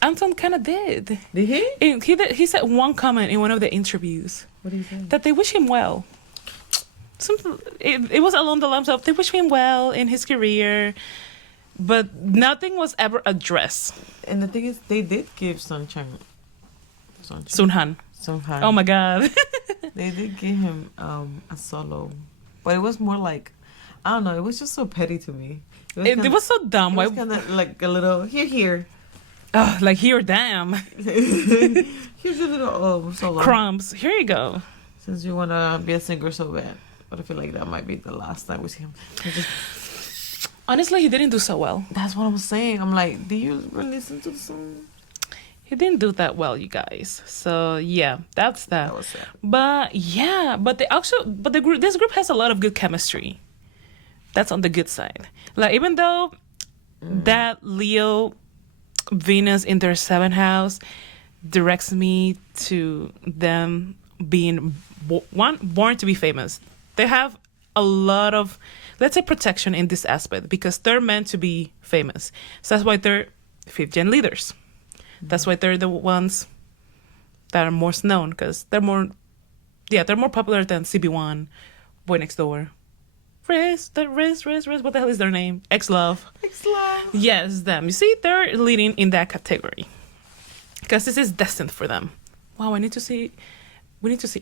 Anton kind of did. Did he? He said one comment in one of the interviews. What did he say? That they wish him well. It was along the lines of they wish him well in his career, but nothing was ever addressed. And the thing is, they did give Sunhan. Oh my God. They did give him a solo, but it was more like, I don't know. It was just so petty to me. It was so dumb. It was kind of like a little here. Oh, like here, damn. Here's a little solo. Crumbs. Here you go. Since you wanna be a singer so bad. But I feel like that might be the last time we see him. Honestly, he didn't do so well. That's what I'm saying. I'm like, do you really listen to the song? He didn't do that well, you guys. So yeah, that's that. That was sad. But yeah, this group has a lot of good chemistry. That's on the good side. Like even though that Leo Venus in their 7th house directs me to them being born to be famous. They have a lot of, let's say, protection in this aspect because they're meant to be famous. So that's why they're 5th gen leaders. That's why they're the ones that are most known because they're more popular than CB1, Boy Next Door, RIIZE, what the hell is their name? X-Love. Yes, them. You see, they're leading in that category because this is destined for them. Wow, we need to see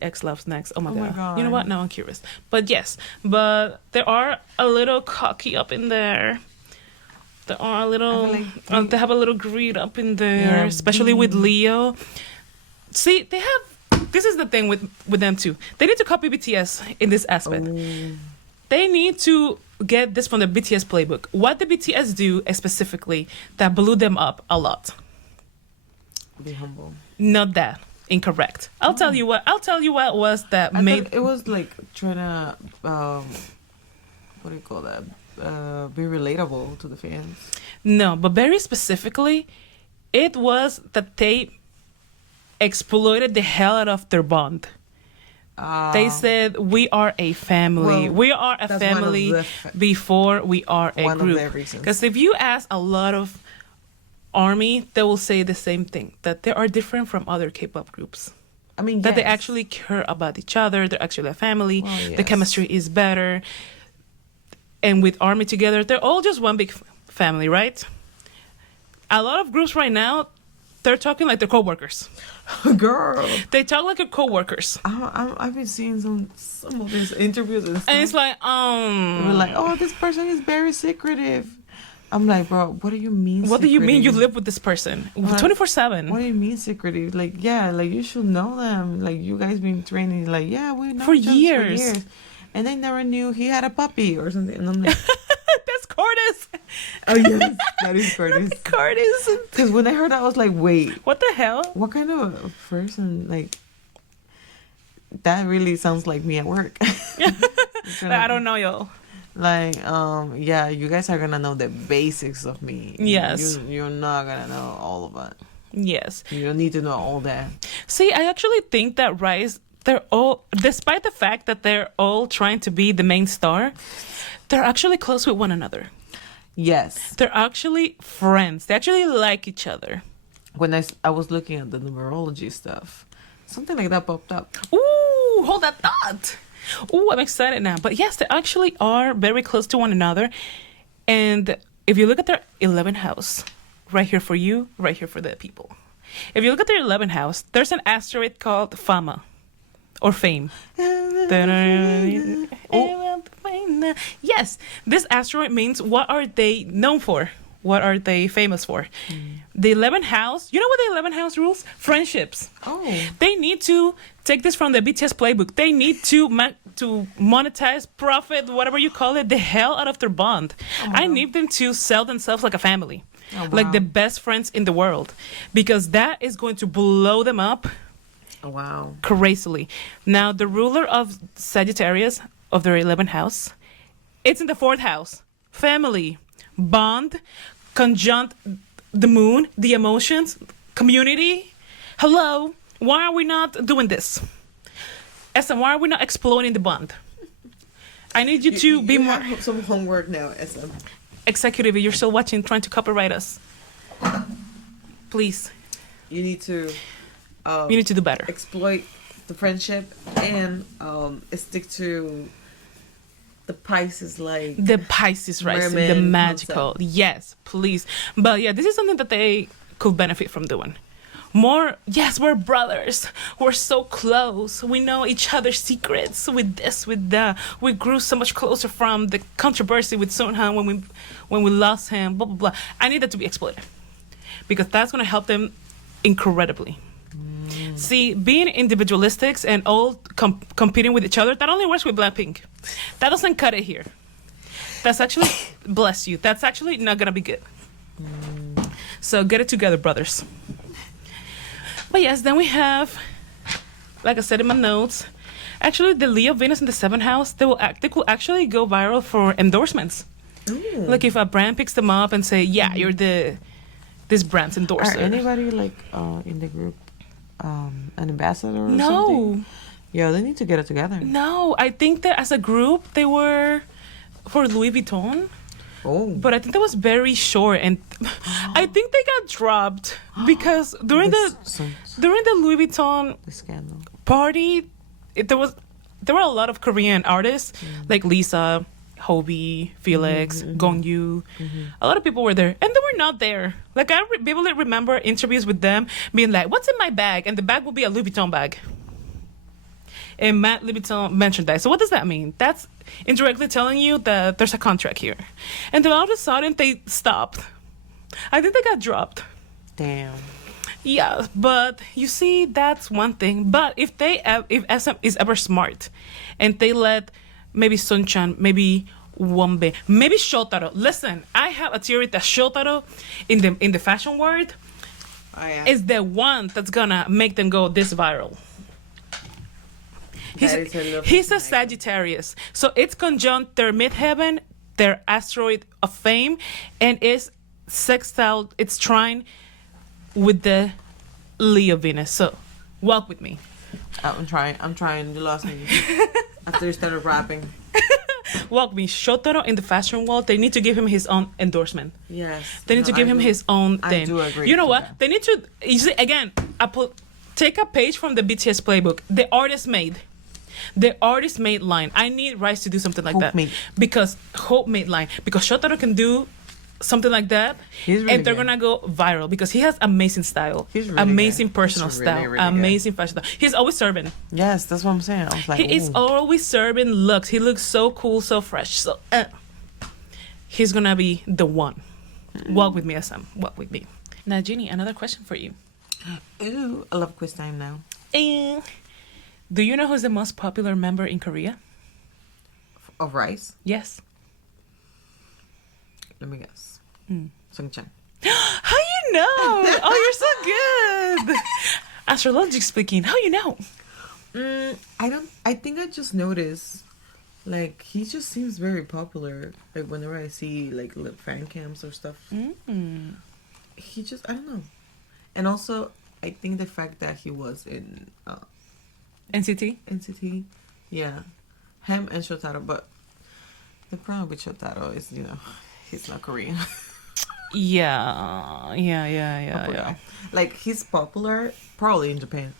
X-Loves next. Oh my God. You know what? Now I'm curious. But yes, they are a little cocky up in there. They are a little, they have a little greed up in there, especially with Leo. See, this is the thing with them too. They need to copy BTS in this aspect. They need to get this from the BTS playbook. What did BTS do specifically that blew them up a lot? Be humble. Not that. Incorrect. I'll tell you what was that made it was like trying to what do you call that? Be relatable to the fans. No, but very specifically, it was that they exploited the hell out of their bond. They said, we are a family. We are a family before we are a group. Because if you ask a lot of ARMY, they will say the same thing, that they are different from other K-pop groups. I mean, that they actually care about each other. They're actually a family. Well, yes. The chemistry is better. And with ARMY together, they're all just one big family, right? A lot of groups right now, They're talking like they're co-workers. Girl. They talk like they're co-workers. I've been seeing some of these interviews and stuff. And it's like, They were like, oh, this person is very secretive. I'm like, bro, what do you mean what do you mean you live with this person 24/7? What do you mean secretive? Like, yeah, like you should know them. Like, you guys been training. Like, yeah, we know for each other years. for years. And they never knew he had a puppy or something. And I'm like, That's Curtis. oh, yes, that is Curtis. Curtis. Because when I heard that, I was like, wait, What the hell? what kind of a person, like, that really sounds like me at work. I don't know, y'all. Like, yeah, you guys are gonna know the basics of me. Yes. You're not gonna know all of it. Yes. You don't need to know all that. See, I actually think that RIIZE, they're all, despite the fact that they're all trying to be the main star, they're actually close with one another. Yes. They're actually friends. They actually like each other. When I was looking at the numerology stuff, something like that popped up. Ooh, hold that thought. Ooh, I'm excited now. But yes, they actually are very close to one another. And if you look at their 11th house, right here for you, right here for the people. If you look at their 11th house, there's an asteroid called Fama or Fame. Yes, this asteroid means what are they known for? What are they famous for? The 11th house, you know what the 11th house rules? Friendships. Oh. They need to take this from the BTS playbook. They need to monetize, profit, whatever you call it, the hell out of their bond. Oh, I need them to sell themselves like a family, wow. like the best friends in the world, because that is going to blow them up. Oh, wow. Crazily. Now, the ruler of Sagittarius, of their 11th house, it's in the 4th house. Family, bond, conjunct the moon, the emotions, community. Hello, why are we not doing this? SM, why are we not exploring the bond? I need you to be more... have some homework now, SM. Executive, you're still watching, trying to copyright us. Please. You need to... you need to do better. Exploit the friendship and stick to the Pisces, like the Pisces rising, the merman magical. concept. Yes, please. But yeah, this is something that they could benefit from doing. More, yes, we're brothers. We're so close. We know each other's secrets with this, with that. We grew so much closer from the controversy with Sunhan when we lost him, blah, blah, blah. I need that to be exploited because that's going to help them incredibly. See, being individualistics and all competing with each other, that only works with Blackpink. That doesn't cut it here. That's actually, bless you, that's actually not going to be good. So get it together, brothers. But yes, then we have, like I said in my notes, actually the Leo Venus in the 7th house, they could actually go viral for endorsements. Ooh. Like if a brand picks them up and say, yeah, you're this brand's endorser. Are anybody like in the group an ambassador or No. something? Yeah, they need to get it together. No, I think that as a group they were for Louis Vuitton, Oh. but I think that was very short, and I think they got dropped because during the Louis Vuitton the scandal. party, there were a lot of Korean artists like Lisa, Hobie, Felix, Gongyu. A lot of people were there, and they were not there. Like I vividly remember interviews with them being like, "What's in my bag?" And the bag will be a Louis Vuitton bag. And Matt Louis Vuitton mentioned that. So what does that mean? That's indirectly telling you that there's a contract here. And then all of a sudden they stopped. I think they got dropped. Damn. Yeah, but you see, that's one thing. But if SM is ever smart, and they let maybe Sunchan, maybe Wombe, maybe Shotaro. Listen, I have a theory that Shotaro, in the fashion world, is the one that's gonna make them go this viral. He's a Sagittarius, so it's conjunct their midheaven, their asteroid of fame, and it's sextile. It's trine with the Leo Venus. So, walk with me. I'm trying. You lost me after you started rapping. Walk with me. Shotaro in the fashion world, they need to give him his own endorsement. Yes. They need to give him his own thing. I do agree. You know what? That. They need to. You see, again, take a page from the BTS playbook. The artist made line. I need RIIZE to do something like Hope that made. because Hope made line because Shotaro can do something like that. He's really and they're good. gonna go viral because he has amazing style. He's really amazing good. personal He's really, style. really good. Amazing fashion style. He's always serving. Yes, that's what I'm saying. I was like, He is ooh. always serving looks. He looks so cool, so fresh. So he's gonna be the one. Walk with me, SM. Walk with me. Now, Jeannie, another question for you. Ooh, I love quiz time now. Do you know who's the most popular member in Korea? Of RIIZE? Yes. Let me guess. Sungchan. How you know? Oh, you're so good. Astrology speaking. How you know? I think I just noticed, like, he just seems very popular. Like, whenever I see, like, fan cams or stuff. He just, I don't know. And also, I think the fact that he was in NCT? Yeah. Him and Shotaro, but the problem with Shotaro is, he's not Korean. Yeah. Like, he's popular, probably in Japan.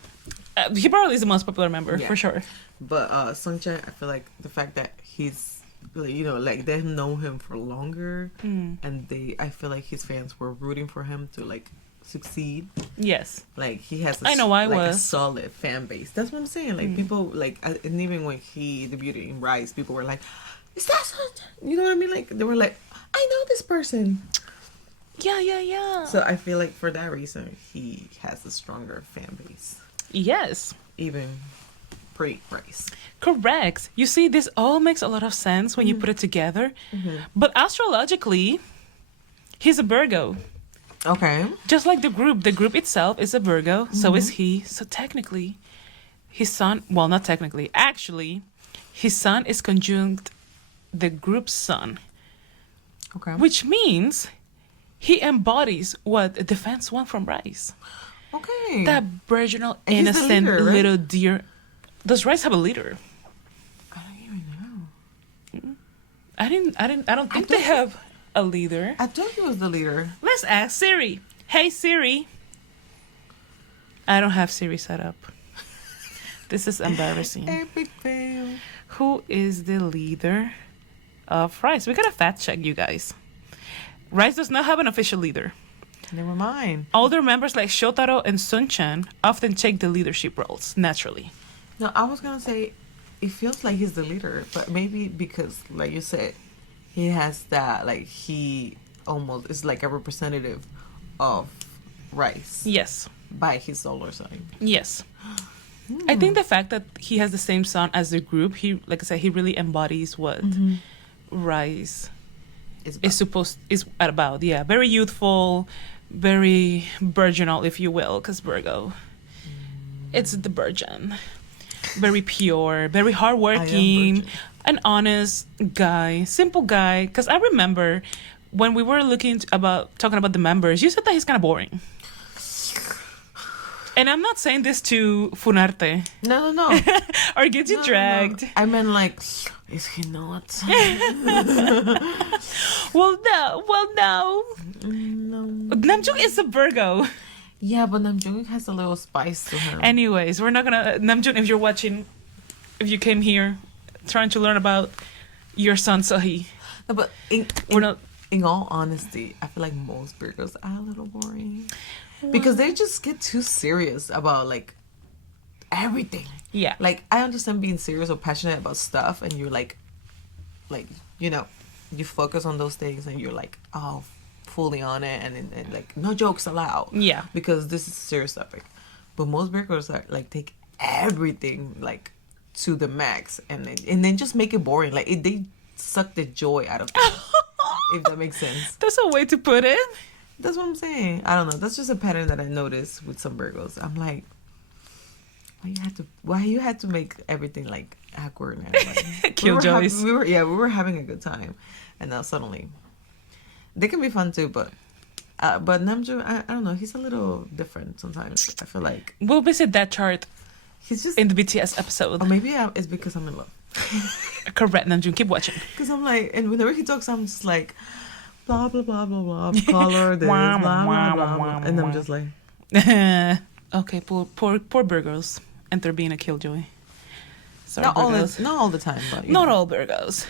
He probably is the most popular member, for sure. But Sungchan, I feel like the fact that he's, like, they've known him for longer, and I feel like his fans were rooting for him to, like, succeed. Yes. Like, he has a solid fan base. That's what I'm saying. Like, people, like, and even when he debuted in RIIZE, people were like, is that Sungchan? You know what I mean? Like, they were like, I know this person. Yeah. So I feel like for that reason, he has a stronger fan base. Yes. Even pre-RIIZE. Correct. You see, this all makes a lot of sense when you put it together. But astrologically, he's a Virgo. Okay. Just like the group itself is a Virgo, so is he. So technically, his sun, well, not technically, actually, his sun is conjunct the group's sun. Okay. Which means he embodies what the fans want from RIIZE. Okay. That virginal, And he's the innocent leader, right? little deer. Does RIIZE have a leader? I don't even know. I don't think they have a leader. I thought he was the leader. Let's ask Siri. Hey Siri. I don't have Siri set up. This is embarrassing. Epic fail. Who is the leader of RIIZE? We gotta fact check, you guys. RIIZE does not have an official leader. Never mind. Older members like Shotaro and Sungchan often take the leadership roles naturally. No, I was gonna say, it feels like he's the leader, but maybe because, like you said, he has that, like, he almost is like a representative of RIIZE. Yes. By his solar sign. Yes. I think the fact that he has the same sun as the group, he, like I said, he really embodies what RIIZE is about. Yeah, very youthful, very virginal, if you will, because Virgo, it's the virgin. Very pure, very hardworking, an honest guy, simple guy. Because I remember when we were talking about the members, you said that he's kind of boring. And I'm not saying this to funarte. No. or get you dragged. No. I meant, like, is he not? Well, no. No. Namjoon is a Virgo. Yeah, but Namjoon has a little spice to him. Anyways, we're not gonna... Namjoon, if you're watching, if you came here trying to learn about your son, Sohee. No, but in all honesty, I feel like most Virgos are a little boring. Because they just get too serious about, like, everything. Yeah. Like, I understand being serious or passionate about stuff, and you're like, you focus on those things, and you're like, oh, fully on it, and like, no jokes allowed. Yeah. Because this is a serious topic. But most Virgos are, like, take everything, like, to the max, and then just make it boring. Like, they suck the joy out of it. If that makes sense. That's a way to put it. That's what I'm saying. I don't know. That's just a pattern that I noticed with some Virgos. I'm like, why you had to make everything, like, awkward and like, Killjoys. we were having a good time, and now suddenly they can be fun too, but Namjoon, I don't know, he's a little different sometimes. I feel like We'll visit that chart he's just in the BTS episode. or maybe it's because I'm in love. Correct, Namjoon. Keep watching. Because I'm like, and whenever he talks, I'm just like, blah blah blah blah blah, color this, blah blah blah, blah, and I'm just like, okay, poor Virgos, and they're being a killjoy. Sorry, not Virgos. all the time, but Not all Virgos.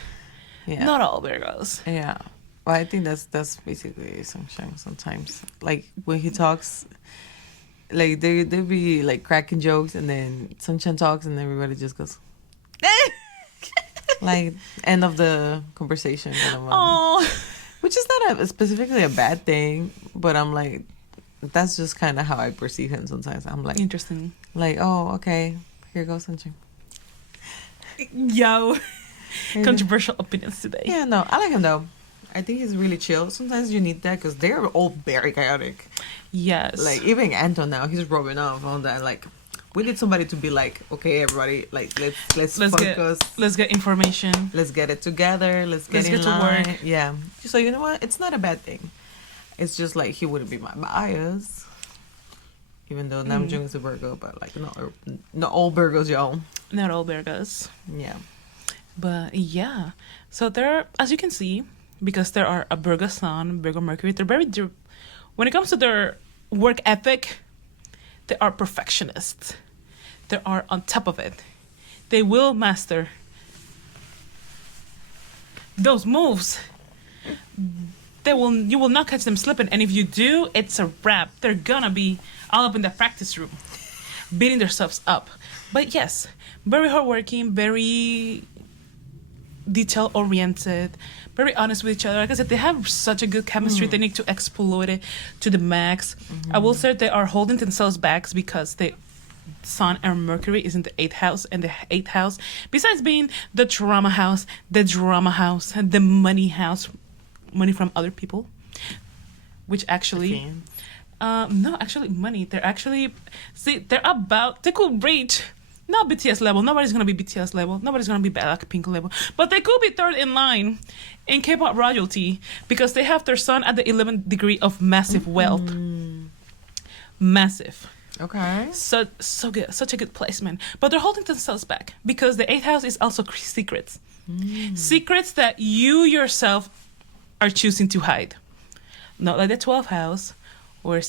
Yeah. Not all Virgos. Yeah. Well, I think that's basically Sunshine sometimes. Like when he talks, like they be like cracking jokes, and then Sunshine talks, and everybody just goes like end of the conversation. Oh, which is not specifically a bad thing, but I'm like, that's just kind of how I perceive him sometimes. I'm like, interesting. Like, oh, okay, here goes Sunshine. Yo, controversial opinions today. Yeah, no, I like him though. I think he's really chill. Sometimes you need that because they're all very chaotic. Yes. Like, even Anton now, he's rubbing off on that. Like, we need somebody to be like, okay, everybody, like, let's focus. Let's get information. Let's get it together. Let's get to work. Yeah. So, you know what? It's not a bad thing. It's just like he wouldn't be my bias. Even though Namjoon is a Virgo, but like, not all Virgos, y'all. Not all Virgos. Yeah. But yeah. So there, as you can see, because there are a Virgo Sun, Virgo Mercury, they're very, when it comes to their work ethic, they are perfectionists. They are on top of it. They will master those moves. You will not catch them slipping, and if you do, it's a wrap. They're gonna be all up in the practice room, beating themselves up. But yes, very hardworking, very detail-oriented, very honest with each other. Like I said, they have such a good chemistry. They need to exploit it to the max. I will say they are holding themselves back because the Sun and Mercury is in the 8th house, and the 8th house, besides being the drama house, and the money house, money from other people, which actually, no, actually money. They're actually, they could reach. Not BTS level. Nobody's gonna be BTS level. Nobody's gonna be Blackpink level. But they could be third in line in K-pop royalty because they have their Sun at the 11th degree of massive wealth. Massive. Okay. So good. Such a good placement. But they're holding themselves back because the 8th house is also secrets. Secrets that you yourself are choosing to hide. Not like the 12th house where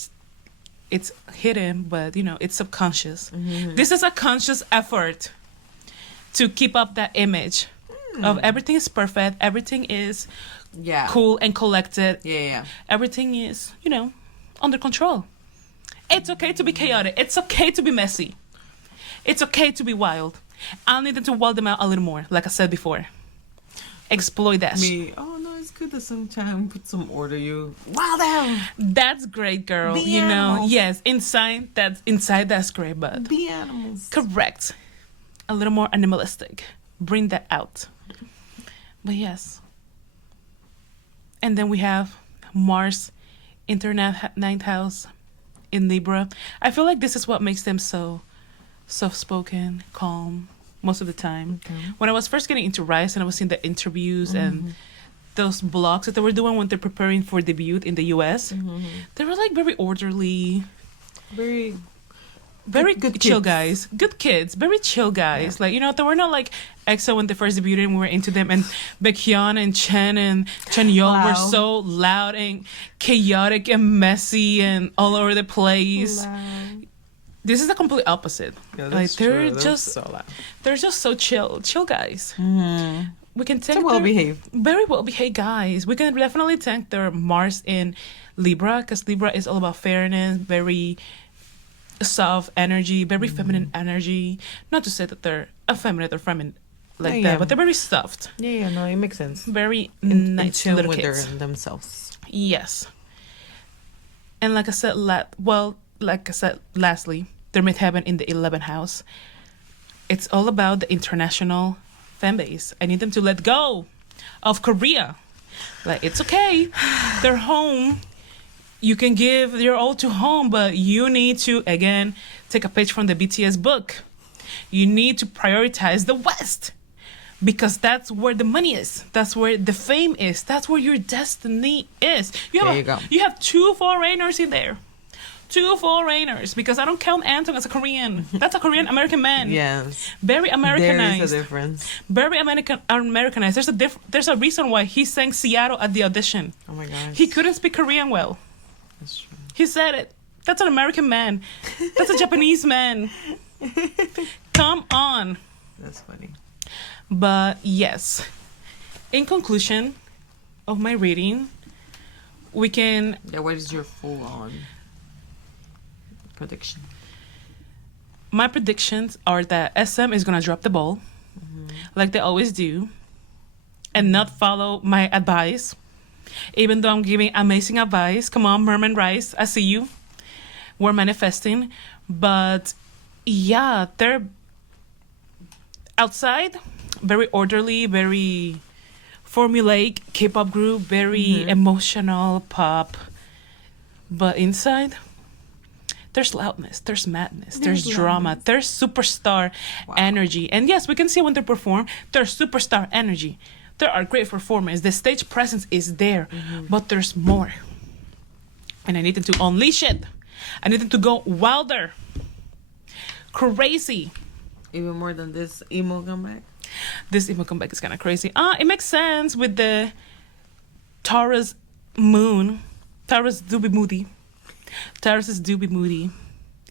it's hidden, but it's subconscious. This is a conscious effort to keep up that image of everything is perfect, everything is cool and collected. Yeah. Everything is, under control. It's okay to be chaotic. It's okay to be messy. It's okay to be wild. I'll need them to wild them out a little more, like I said before. Exploit that. Oh no, it's good that sometimes put some order. You wild out. That's great, girl. Be animals. Yes, inside that's great, but be animals. Correct. A little more animalistic. Bring that out. But yes. And then we have Mars, Internet 9th house in Libra. I feel like this is what makes them so soft-spoken, calm, most of the time. Okay. When I was first getting into RIIZE and I was seeing the interviews and those blogs that they were doing when they're preparing for debut in the US, they were like very orderly, very good chill kids. Guys. Good kids, very chill guys. Yeah. Like, they were not like EXO when they first debuted and we were into them, and Baekhyun and Chen Yeol were so loud and chaotic and messy and all over the place. Loud. This is the complete opposite. Yeah, that's they're true. just so loud. They're just so chill guys. We can take very well behaved guys. We can definitely thank their Mars in Libra, because Libra is all about fairness, very soft energy, very feminine energy. Not to say that they're effeminate or feminine that, but they're very soft. Yeah, no, it makes sense. Very nice little with kids. Themselves. Yes. And like I said, lastly, their midheaven in the 11th house. It's all about the international fan base. I need them to let go of Korea. Like, it's okay. They're home. You can give your all to home, but you need to, again, take a page from the BTS book. You need to prioritize the West, because that's where the money is. That's where the fame is. That's where your destiny is. There you go. You have 2 foreigners in there. 2 foreigners, because I don't count Anton as a Korean. That's a Korean American man. Yes. Very Americanized. There is a difference. Very Americanized. There's a reason why he sang Seattle at the audition. Oh my gosh. He couldn't speak Korean well. That's true. He said it. That's an American man. That's a Japanese man. Come on. That's funny. But yes. In conclusion, of my reading, we can... Yeah, what is your full-on prediction? My predictions are that SM is going to drop the ball, like they always do, and not follow my advice, even though I'm giving amazing advice. Come on, Merman RIIZE, I see you. We're manifesting. But yeah, they're outside, very orderly, very formulaic K-pop group, very emotional pop. But inside, there's loudness, there's madness, there's drama, there's superstar energy. And yes, we can see when they perform, there's superstar energy. There are great performers. The stage presence is there, but there's more. And I need them to unleash it. I need them to go wilder, crazy. Even more than this emo comeback? This emo comeback is kind of crazy. It makes sense with the Taurus moon. Taurus do be moody. Tauruses do be moody.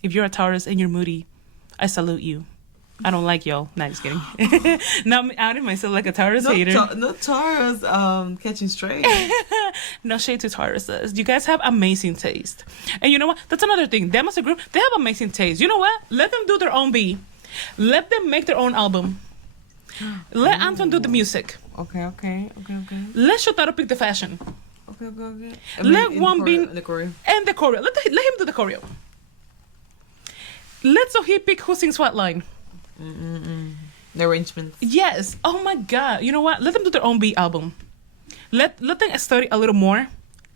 If you're a Taurus and you're moody, I salute you. I don't like y'all. Nah, just kidding. Now I'm outing myself like a Taurus hater. No Taurus catching straight. No shade to Tauruses. You guys have amazing taste. And you know what? That's another thing. Them as a group, they have amazing taste. You know what? Let them do their own beat. Let them make their own album. Let Anton do the music. Okay. Let Shotaro pick the fashion. Okay. Let one be... And the choreo. And the choreo. Let him do the choreo. Let Sohee pick who sings what line. The arrangements. Yes. Oh my God. You know what? Let them do their own beat album. Let them study a little more,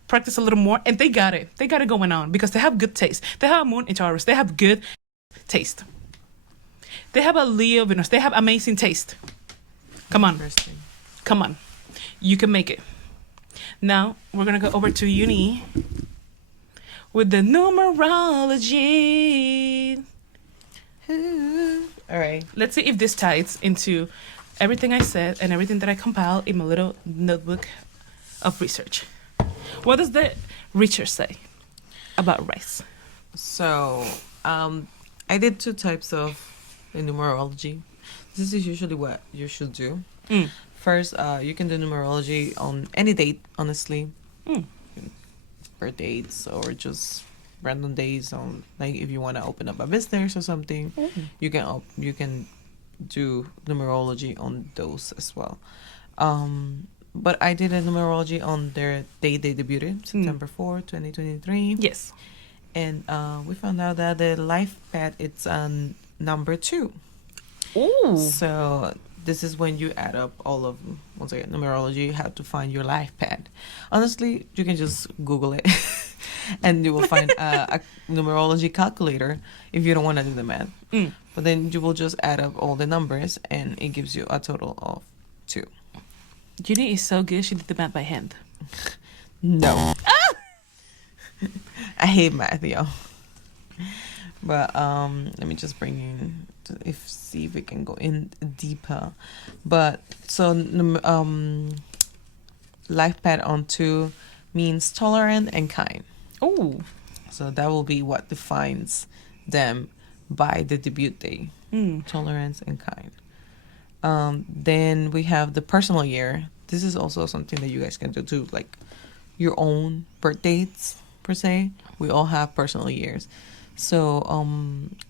practice a little more, and they got it. They got it going on because they have good taste. They have a moon in Taurus. They have good taste. They have a Leo Venus. They have amazing taste. Come on. Come on. You can make it. Now, we're going to go over to Yuni with the numerology. All right. Let's see if this ties into everything I said and everything that I compiled in my little notebook of research. What does the research say about RIIZE? So, I did 2 types of numerology. This is usually what you should do. First, you can do numerology on any date, honestly. Birth dates or just random days on, like, if you want to open up a business or something, you can do numerology on those as well. But I did a numerology on their day they debuted, September 4, 2023. Yes. And we found out that the life path, it's number 2. Ooh. So this is when you add up all of, once again, numerology, you have to find your life path. Honestly, you can just Google it and you will find a numerology calculator if you don't want to do the math. But then you will just add up all the numbers and it gives you a total of 2. Yuni is so good, she did the math by hand. No. I hate math, yo. But let me just bring in, see if we can go in deeper. But so life path on 2 means tolerant and kind. Oh. So that will be what defines them by the debut day. Tolerance and kind. Then we have the personal year. This is also something that you guys can do too, like your own birth dates per se. We all have personal years. So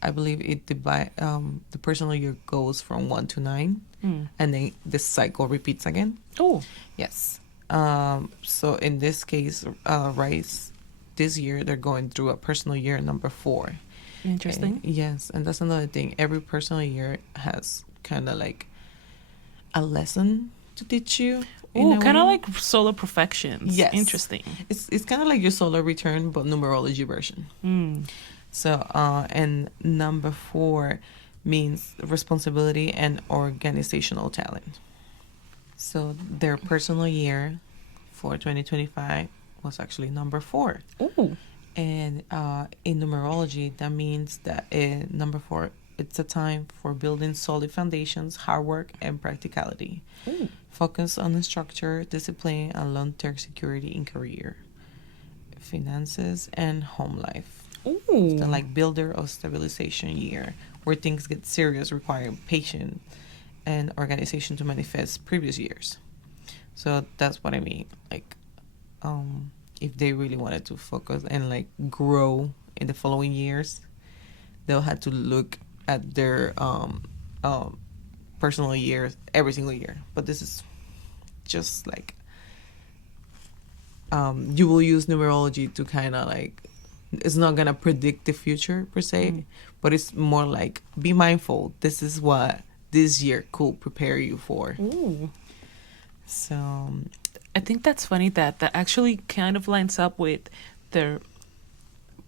I believe it the personal year goes from 1 to 9, and then this cycle repeats again. Oh, yes. So in this case, RIIZE, this year they're going through a personal year number 4. Interesting. Yes, and that's another thing. Every personal year has kind of like a lesson to teach you. Oh, kind of like solar perfections. Yes. Interesting. It's kind of like your solar return, but numerology version. So, and number 4 means responsibility and organizational talent. So their personal year for 2025 was actually number 4. Ooh. And in numerology, that means that number 4, it's a time for building solid foundations, hard work, and practicality. Ooh. Focus on the structure, discipline, and long-term security in career, finances, and home life. Ooh. So like builder of stabilization year, where things get serious, requiring patience and organization to manifest previous years. So that's what I mean. Like, if they really wanted to focus and like grow in the following years, they'll have to look at their personal years every single year. But this is just like you will use numerology to kind of like, it's not gonna predict the future per se, but it's more like, be mindful, this is what this year could prepare you for. Ooh. So I think that's funny that actually kind of lines up with their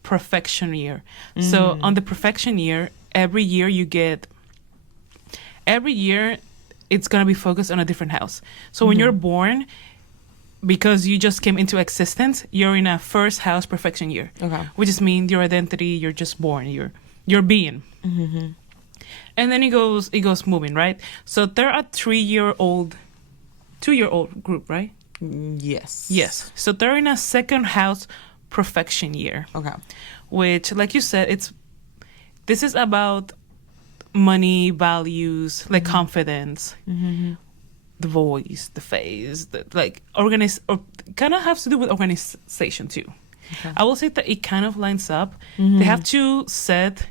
perfection year. So on the perfection year, every year it's going to be focused on a different house. So when you're born, because you just came into existence, you're in a first house perfection year. Okay. Which just means your identity, you're just born, you're being. And then it goes moving, right? So they're a 2-year-old group, right? Yes. So they're in a second house perfection year. Okay. Which, like you said, this is about money, values, like confidence, the voice, the face, kind of has to do with organization too. Okay. I will say that it kind of lines up. They have to set,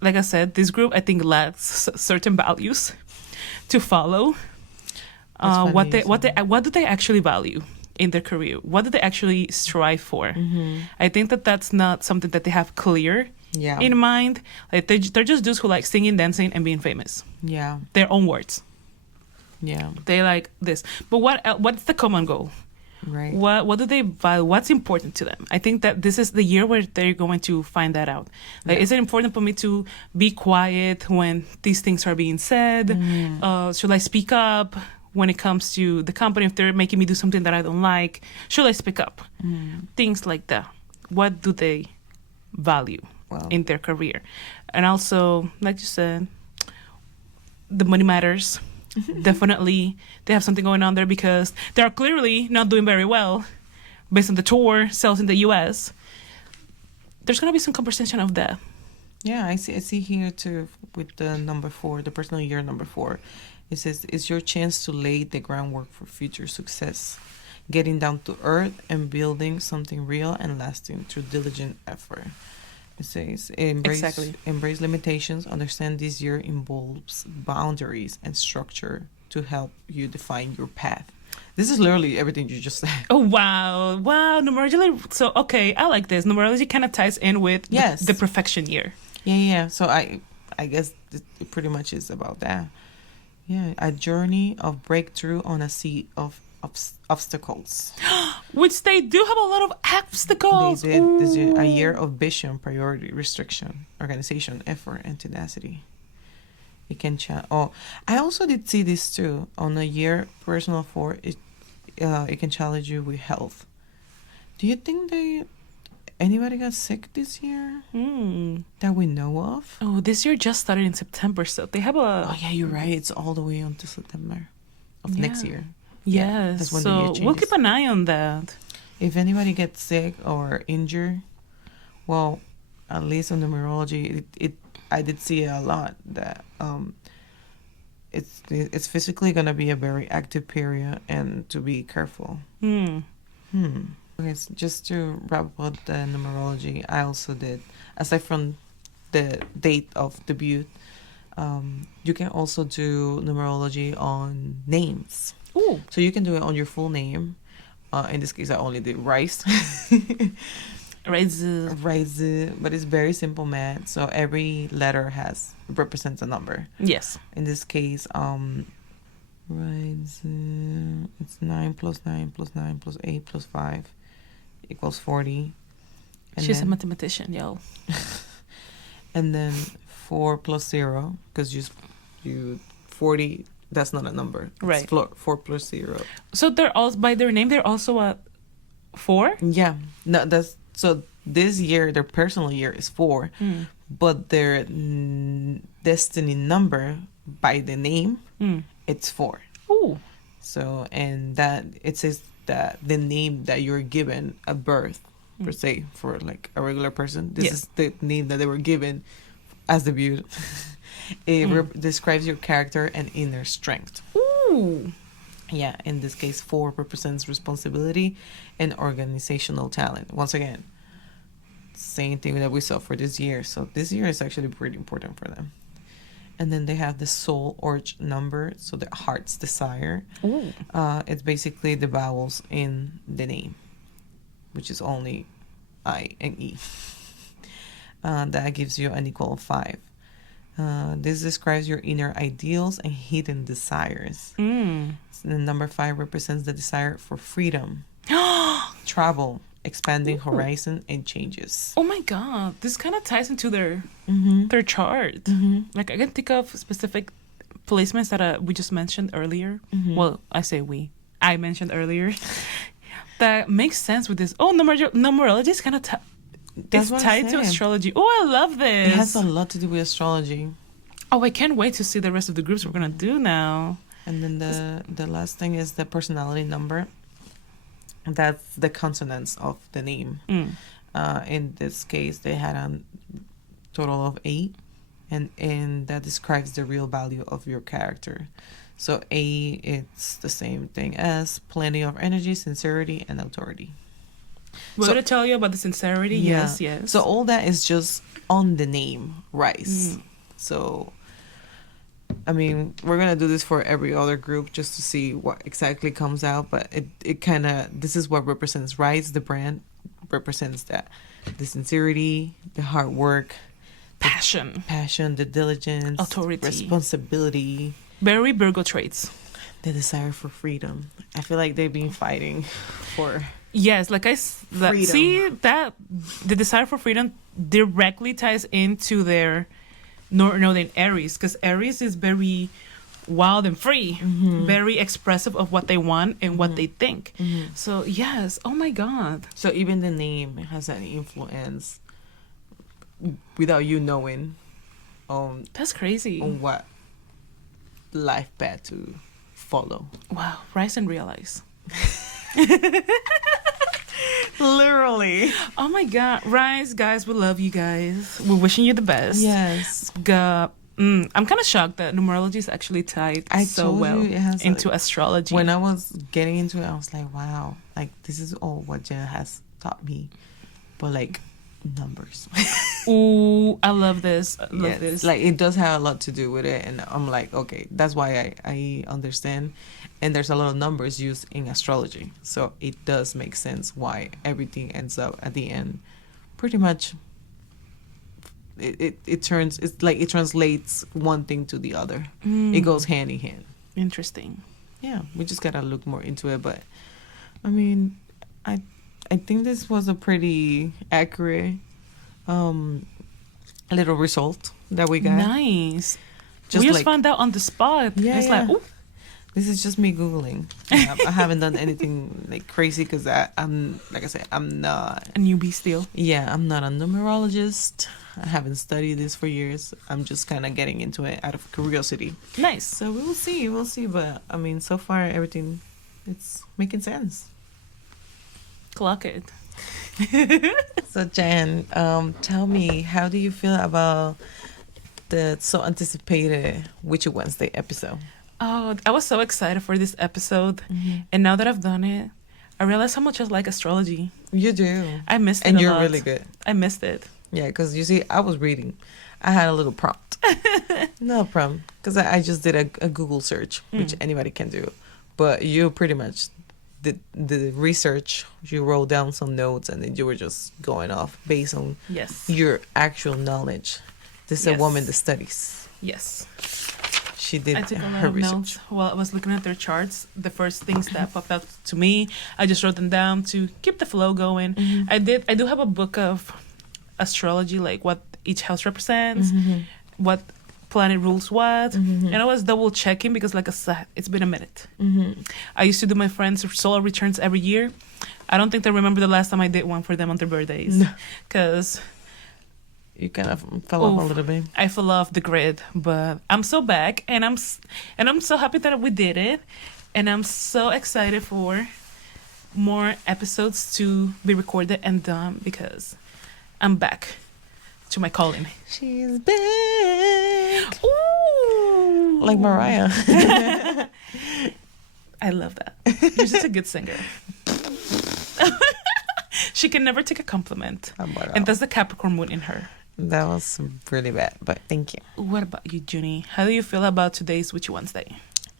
like I said, this group I think lacks certain values to follow. What do they actually value in their career? What do they actually strive for? I think that's not something that they have clear in mind. Like they're just dudes who like singing, dancing, and being famous. Yeah. Their own words. Yeah. They like this. But what's the common goal? Right. What do they value? What's important to them? I think that this is the year where they're going to find that out. Like, is it important for me to be quiet when these things are being said? Should I speak up when it comes to the company if they're making me do something that I don't like? Should I speak up? Things like that. What do they value in their career? And also, like you said, the money matters. Definitely, they have something going on there because they are clearly not doing very well based on the tour sales in the US. There's going to be some conversation of that. Yeah, I see here too with the number 4, the personal year number 4. It says, it's your chance to lay the groundwork for future success, getting down to earth and something real and lasting through diligent effort. It says, embrace limitations. Understand this year involves boundaries and structure to help you define your path. This is literally everything you just said. Oh, wow. Numerology. So, okay, I like this. Numerology kind of ties in with the perfection year. Yeah. So I guess it pretty much is about that. Yeah, a journey of breakthrough on a sea of obstacles. Which they do have a lot of obstacles. They did. This is a year of vision, priority, restriction, organization, effort, and tenacity. It can I also did see this too. On a year personal 4, it can challenge you with health. Do you think anybody got sick this year that we know of? Oh, this year just started in September, so they have a... Oh yeah, you're right. It's all the way until September of next year. Yes, that's when so we'll keep an eye on that. If anybody gets sick or injured, well, at least on numerology, I did see a lot that it's physically gonna be a very active period and to be careful. Okay, so just to wrap up the numerology, I also did, aside from the date of debut, you can also do numerology on names. Ooh. So you can do it on your full name. In this case, I only did RIIZE. RIIZE, but it's very simple math. So every letter represents a number. Yes. In this case, RIIZE, it's 9 plus 9 plus 9 plus 8 plus 5 equals 40. And she's a mathematician, yo. And then 4 plus 0, because you 40. That's not a number. Right. It's 4 plus 0. So they're all by their name. They're also a 4. Yeah. No. So this year, their personal year is 4, but their destiny number by the name, it's 4. Ooh. So and that it says that the name that you're given at birth, per se, for like a regular person, this is the name that they were given as debut. It describes your character and inner strength. Ooh. Yeah, in this case, 4 represents responsibility and organizational talent. Once again, same thing that we saw for this year. So this year is actually pretty important for them. And then they have the soul orch number, so the heart's desire. Ooh. It's basically the vowels in the name, which is only I and E. That gives you an equal of 5. This describes your inner ideals and hidden desires. So the number 5 represents the desire for freedom, travel, expanding horizon, and changes. Oh my god, this kind of ties into their chart. Like I can think of specific placements that we just mentioned earlier. Well, I say I mentioned earlier. That makes sense with this. Oh, numerology is kind of it's tied to astrology. Oh, I love this. It has a lot to do with astrology. Oh, I can't wait to see the rest of the groups we're gonna do now. And then the last thing is the personality number. That's the consonants of the name. In this case, they had a total of 8, and that describes the real value of your character. So A, it's the same thing as plenty of energy, sincerity, and authority. What did I tell you about the sincerity? Yeah. Yes. So all that is just on the name, RIIZE. So, I mean, we're going to do this for every other group just to see what exactly comes out. But it kind of, this is what represents RIIZE, the brand, represents that. The sincerity, the hard work. Passion, the diligence. Authority. Responsibility. Very Virgo traits. The desire for freedom. I feel like they've been fighting for... Yes, like see that the desire for freedom directly ties into their northern Aries, because Aries is very wild and free, very expressive of what they want and what they think. So yes, oh my god. So even the name has an influence without you knowing. That's crazy. On what life path to follow. Wow, rise and realize. Literally. Oh my god, RIIZE, guys, we love you guys. We're wishing you the best. Yes. I'm kind of shocked that numerology is actually tied so well into astrology. When I was getting into it, I was like, wow, like this is all what Jenna has taught me, but like numbers. Ooh, I love this. I love this. Like it does have a lot to do with it, and I'm like, okay, that's why I understand. And there's a lot of numbers used in astrology, so it does make sense why everything ends up at the end pretty much. It translates one thing to the other. It goes hand in hand. Interesting. Yeah, we just gotta look more into it, but I mean, I think this was a pretty accurate little result that we got. Nice. We just found out on the spot. Yeah, it's like, ooh. This is just me Googling. I haven't done anything like crazy because I'm, like I said, I'm not a newbie still. Yeah, I'm not a numerologist. I haven't studied this for years. I'm just kind of getting into it out of curiosity. Nice. So we'll see. But I mean, so far everything, it's making sense. Clock it. So Jan, tell me, how do you feel about the so anticipated Witchy Wednesday episode? Oh, I was so excited for this episode. And now that I've done it, I realize how much I like astrology. You do. I missed it and a you're lot. Really good. I missed it. Yeah, because you see, I was reading. I had a little prompt. No problem. Because I just did a Google search, which anybody can do. But you pretty much did the research. You wrote down some notes and then you were just going off based on your actual knowledge. This is a woman that studies. Yes. She did I took a lot her of research. notes while I was looking at their charts. The first things that popped out to me, I just wrote them down to keep the flow going. I do have a book of astrology, like what each house represents, what planet rules what, and I was double checking because, like I said, it's been a minute. I used to do my friends' solar returns every year. I don't think they remember the last time I did one for them on their birthdays, because you kind of fell off a little bit. I fell off the grid, but I'm so back, and I'm so happy that we did it, and I'm so excited for more episodes to be recorded and done because I'm back to my calling. She's back. Ooh, like Mariah. I love that. You're just a good singer. She can never take a compliment. And that's the Capricorn moon in her. That was really bad, but thank you. What about you, Yuni? How do you feel about today's Witchy Wednesday?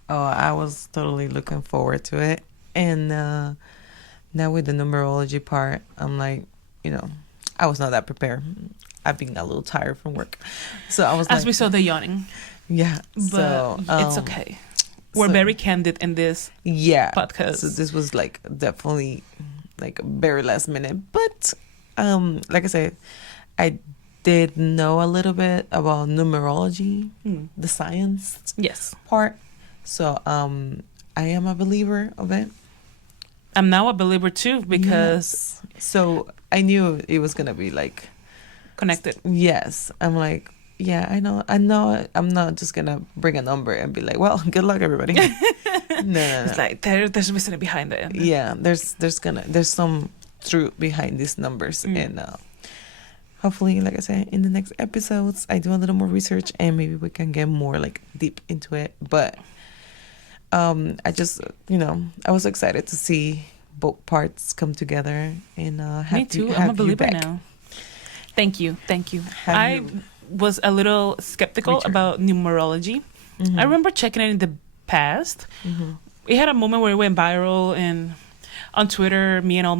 Oh, I was totally looking forward to it. And now with the numerology part, I'm like, I was not that prepared. I've been a little tired from work. So I was As we saw the yawning. Yeah. But so it's okay. We're very candid in this podcast. So this was like definitely like very last minute. But like I said, I did know a little bit about numerology, the science part. So I am a believer of it. I'm now a believer too because so I knew it was gonna be like connected. Yes. I'm like, yeah, I know I'm not just gonna bring a number and be like, well, good luck everybody. No. It's like there's reason behind it. Yeah, there's some truth behind these numbers. And hopefully, like I said, in the next episodes I do a little more research and maybe we can get more like deep into it. But I just I was excited to see both parts come together and me too. I'm a believer now. Thank you. I was a little skeptical about numerology. I remember checking it in the past. We had a moment where it went viral, and on Twitter, me and all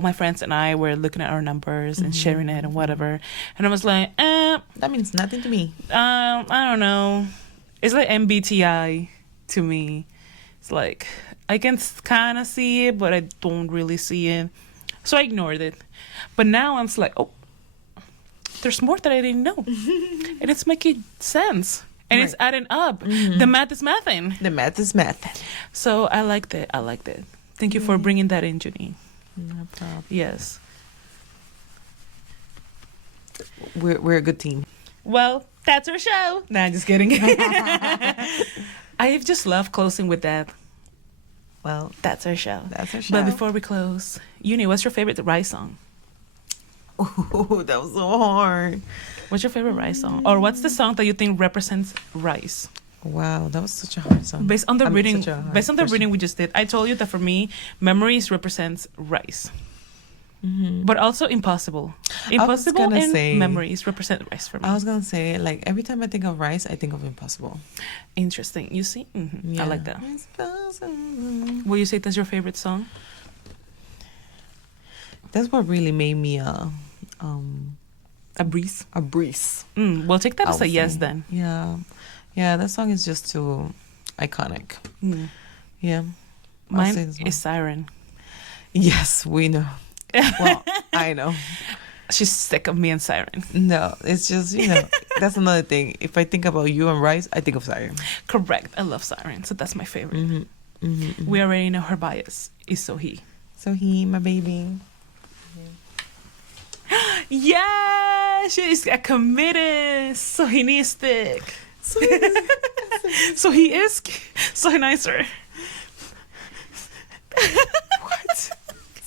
my friends and I were looking at our numbers and sharing it and whatever. And I was like, that means nothing to me. I don't know. It's like MBTI to me. It's like I can kind of see it, but I don't really see it. So I ignored it. But now I'm like, oh, there's more that I didn't know. And it's making sense. And it's adding up. The math is mathing. The math is mathing. So I liked it. Thank you for bringing that in, Yuni. No problem. Yes. We're a good team. Well, that's our show. Nah, I'm just kidding. I just love closing with that. Well, that's our show. But before we close, Yuni, what's your favorite RIIZE song? Oh, that was so hard. What's your favorite RIIZE song? Or what's the song that you think represents RIIZE? Wow, that was such a hard song. Based on the reading we just did, I told you that for me, Memories represents RIIZE. But also Impossible. Impossible and Memories represent RIIZE for me. I was going to say, like, every time I think of RIIZE, I think of Impossible. Interesting. You see? Yeah. I like that. Will you say that's your favorite song? That's what really made me a breeze. A breeze. We'll take that as a yes then. Yeah. Yeah, that song is just too iconic. Yeah. Mine is Siren. Yes, we know. Well, I know. She's sick of me and Siren. No, it's just, that's another thing. If I think about you and RIIZE, I think of Siren. Correct. I love Siren, so that's my favorite. We already know her bias is Sohee. Sohee, my baby. Yeah, she is a committed Soheenistic. So he is so nicer. What?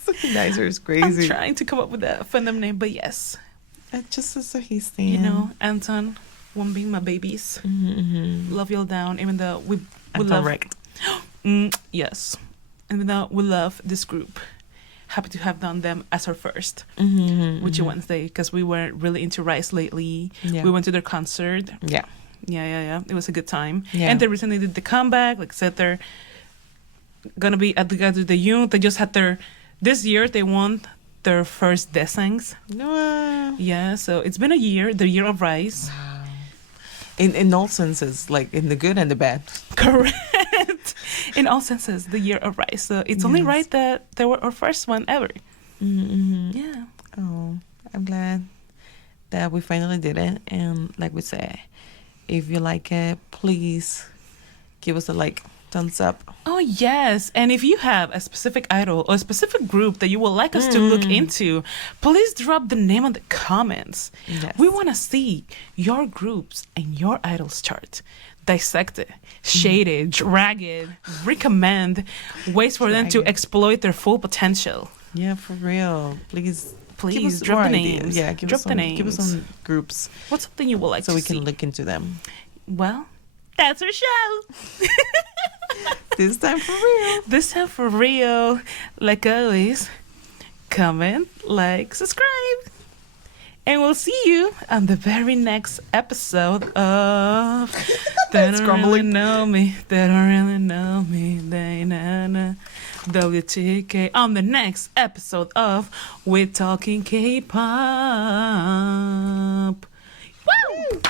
So nicer is crazy. I'm trying to come up with a fandom name, but yes. It's just a Sohee stan. Anton, one being my babies. Love you all down, even though we love. Correct. Yes. Even though we love this group. Happy to have done them as our first Witchy Wednesday, because we weren't really into RIIZE lately. Yeah. We went to their concert. Yeah. It was a good time. Yeah. And they recently did the comeback. Like I said, they're gonna be at the youth. They just had this year they won their first dissects. Yeah, so it's been a year, the year of RIIZE. Wow. In all senses, like in the good and the bad. Correct. In all senses, the year of RIIZE. So it's only right that they were our first one ever. Yeah. Oh, I'm glad that we finally did it. And like we said, if you like it, please give us a thumbs up. Oh, yes. And if you have a specific idol or a specific group that you would like us to look into, please drop the name on the comments. Yes. We want to see your groups and your idols chart. Dissect it, shade it, drag it, recommend ways for them to exploit their full potential. Yeah, for real. Please drop the names. Yeah, drop the names. Give us some groups. What's something you would like to see? So we can look into them. Well, that's our show. This time for real. This time for real. Like always, comment, like, subscribe. And we'll see you on the very next episode of They Don't Really Know Me. They Don't Really Know Me. They na WTK. On the next episode of We're Talking K-Pop. Woo!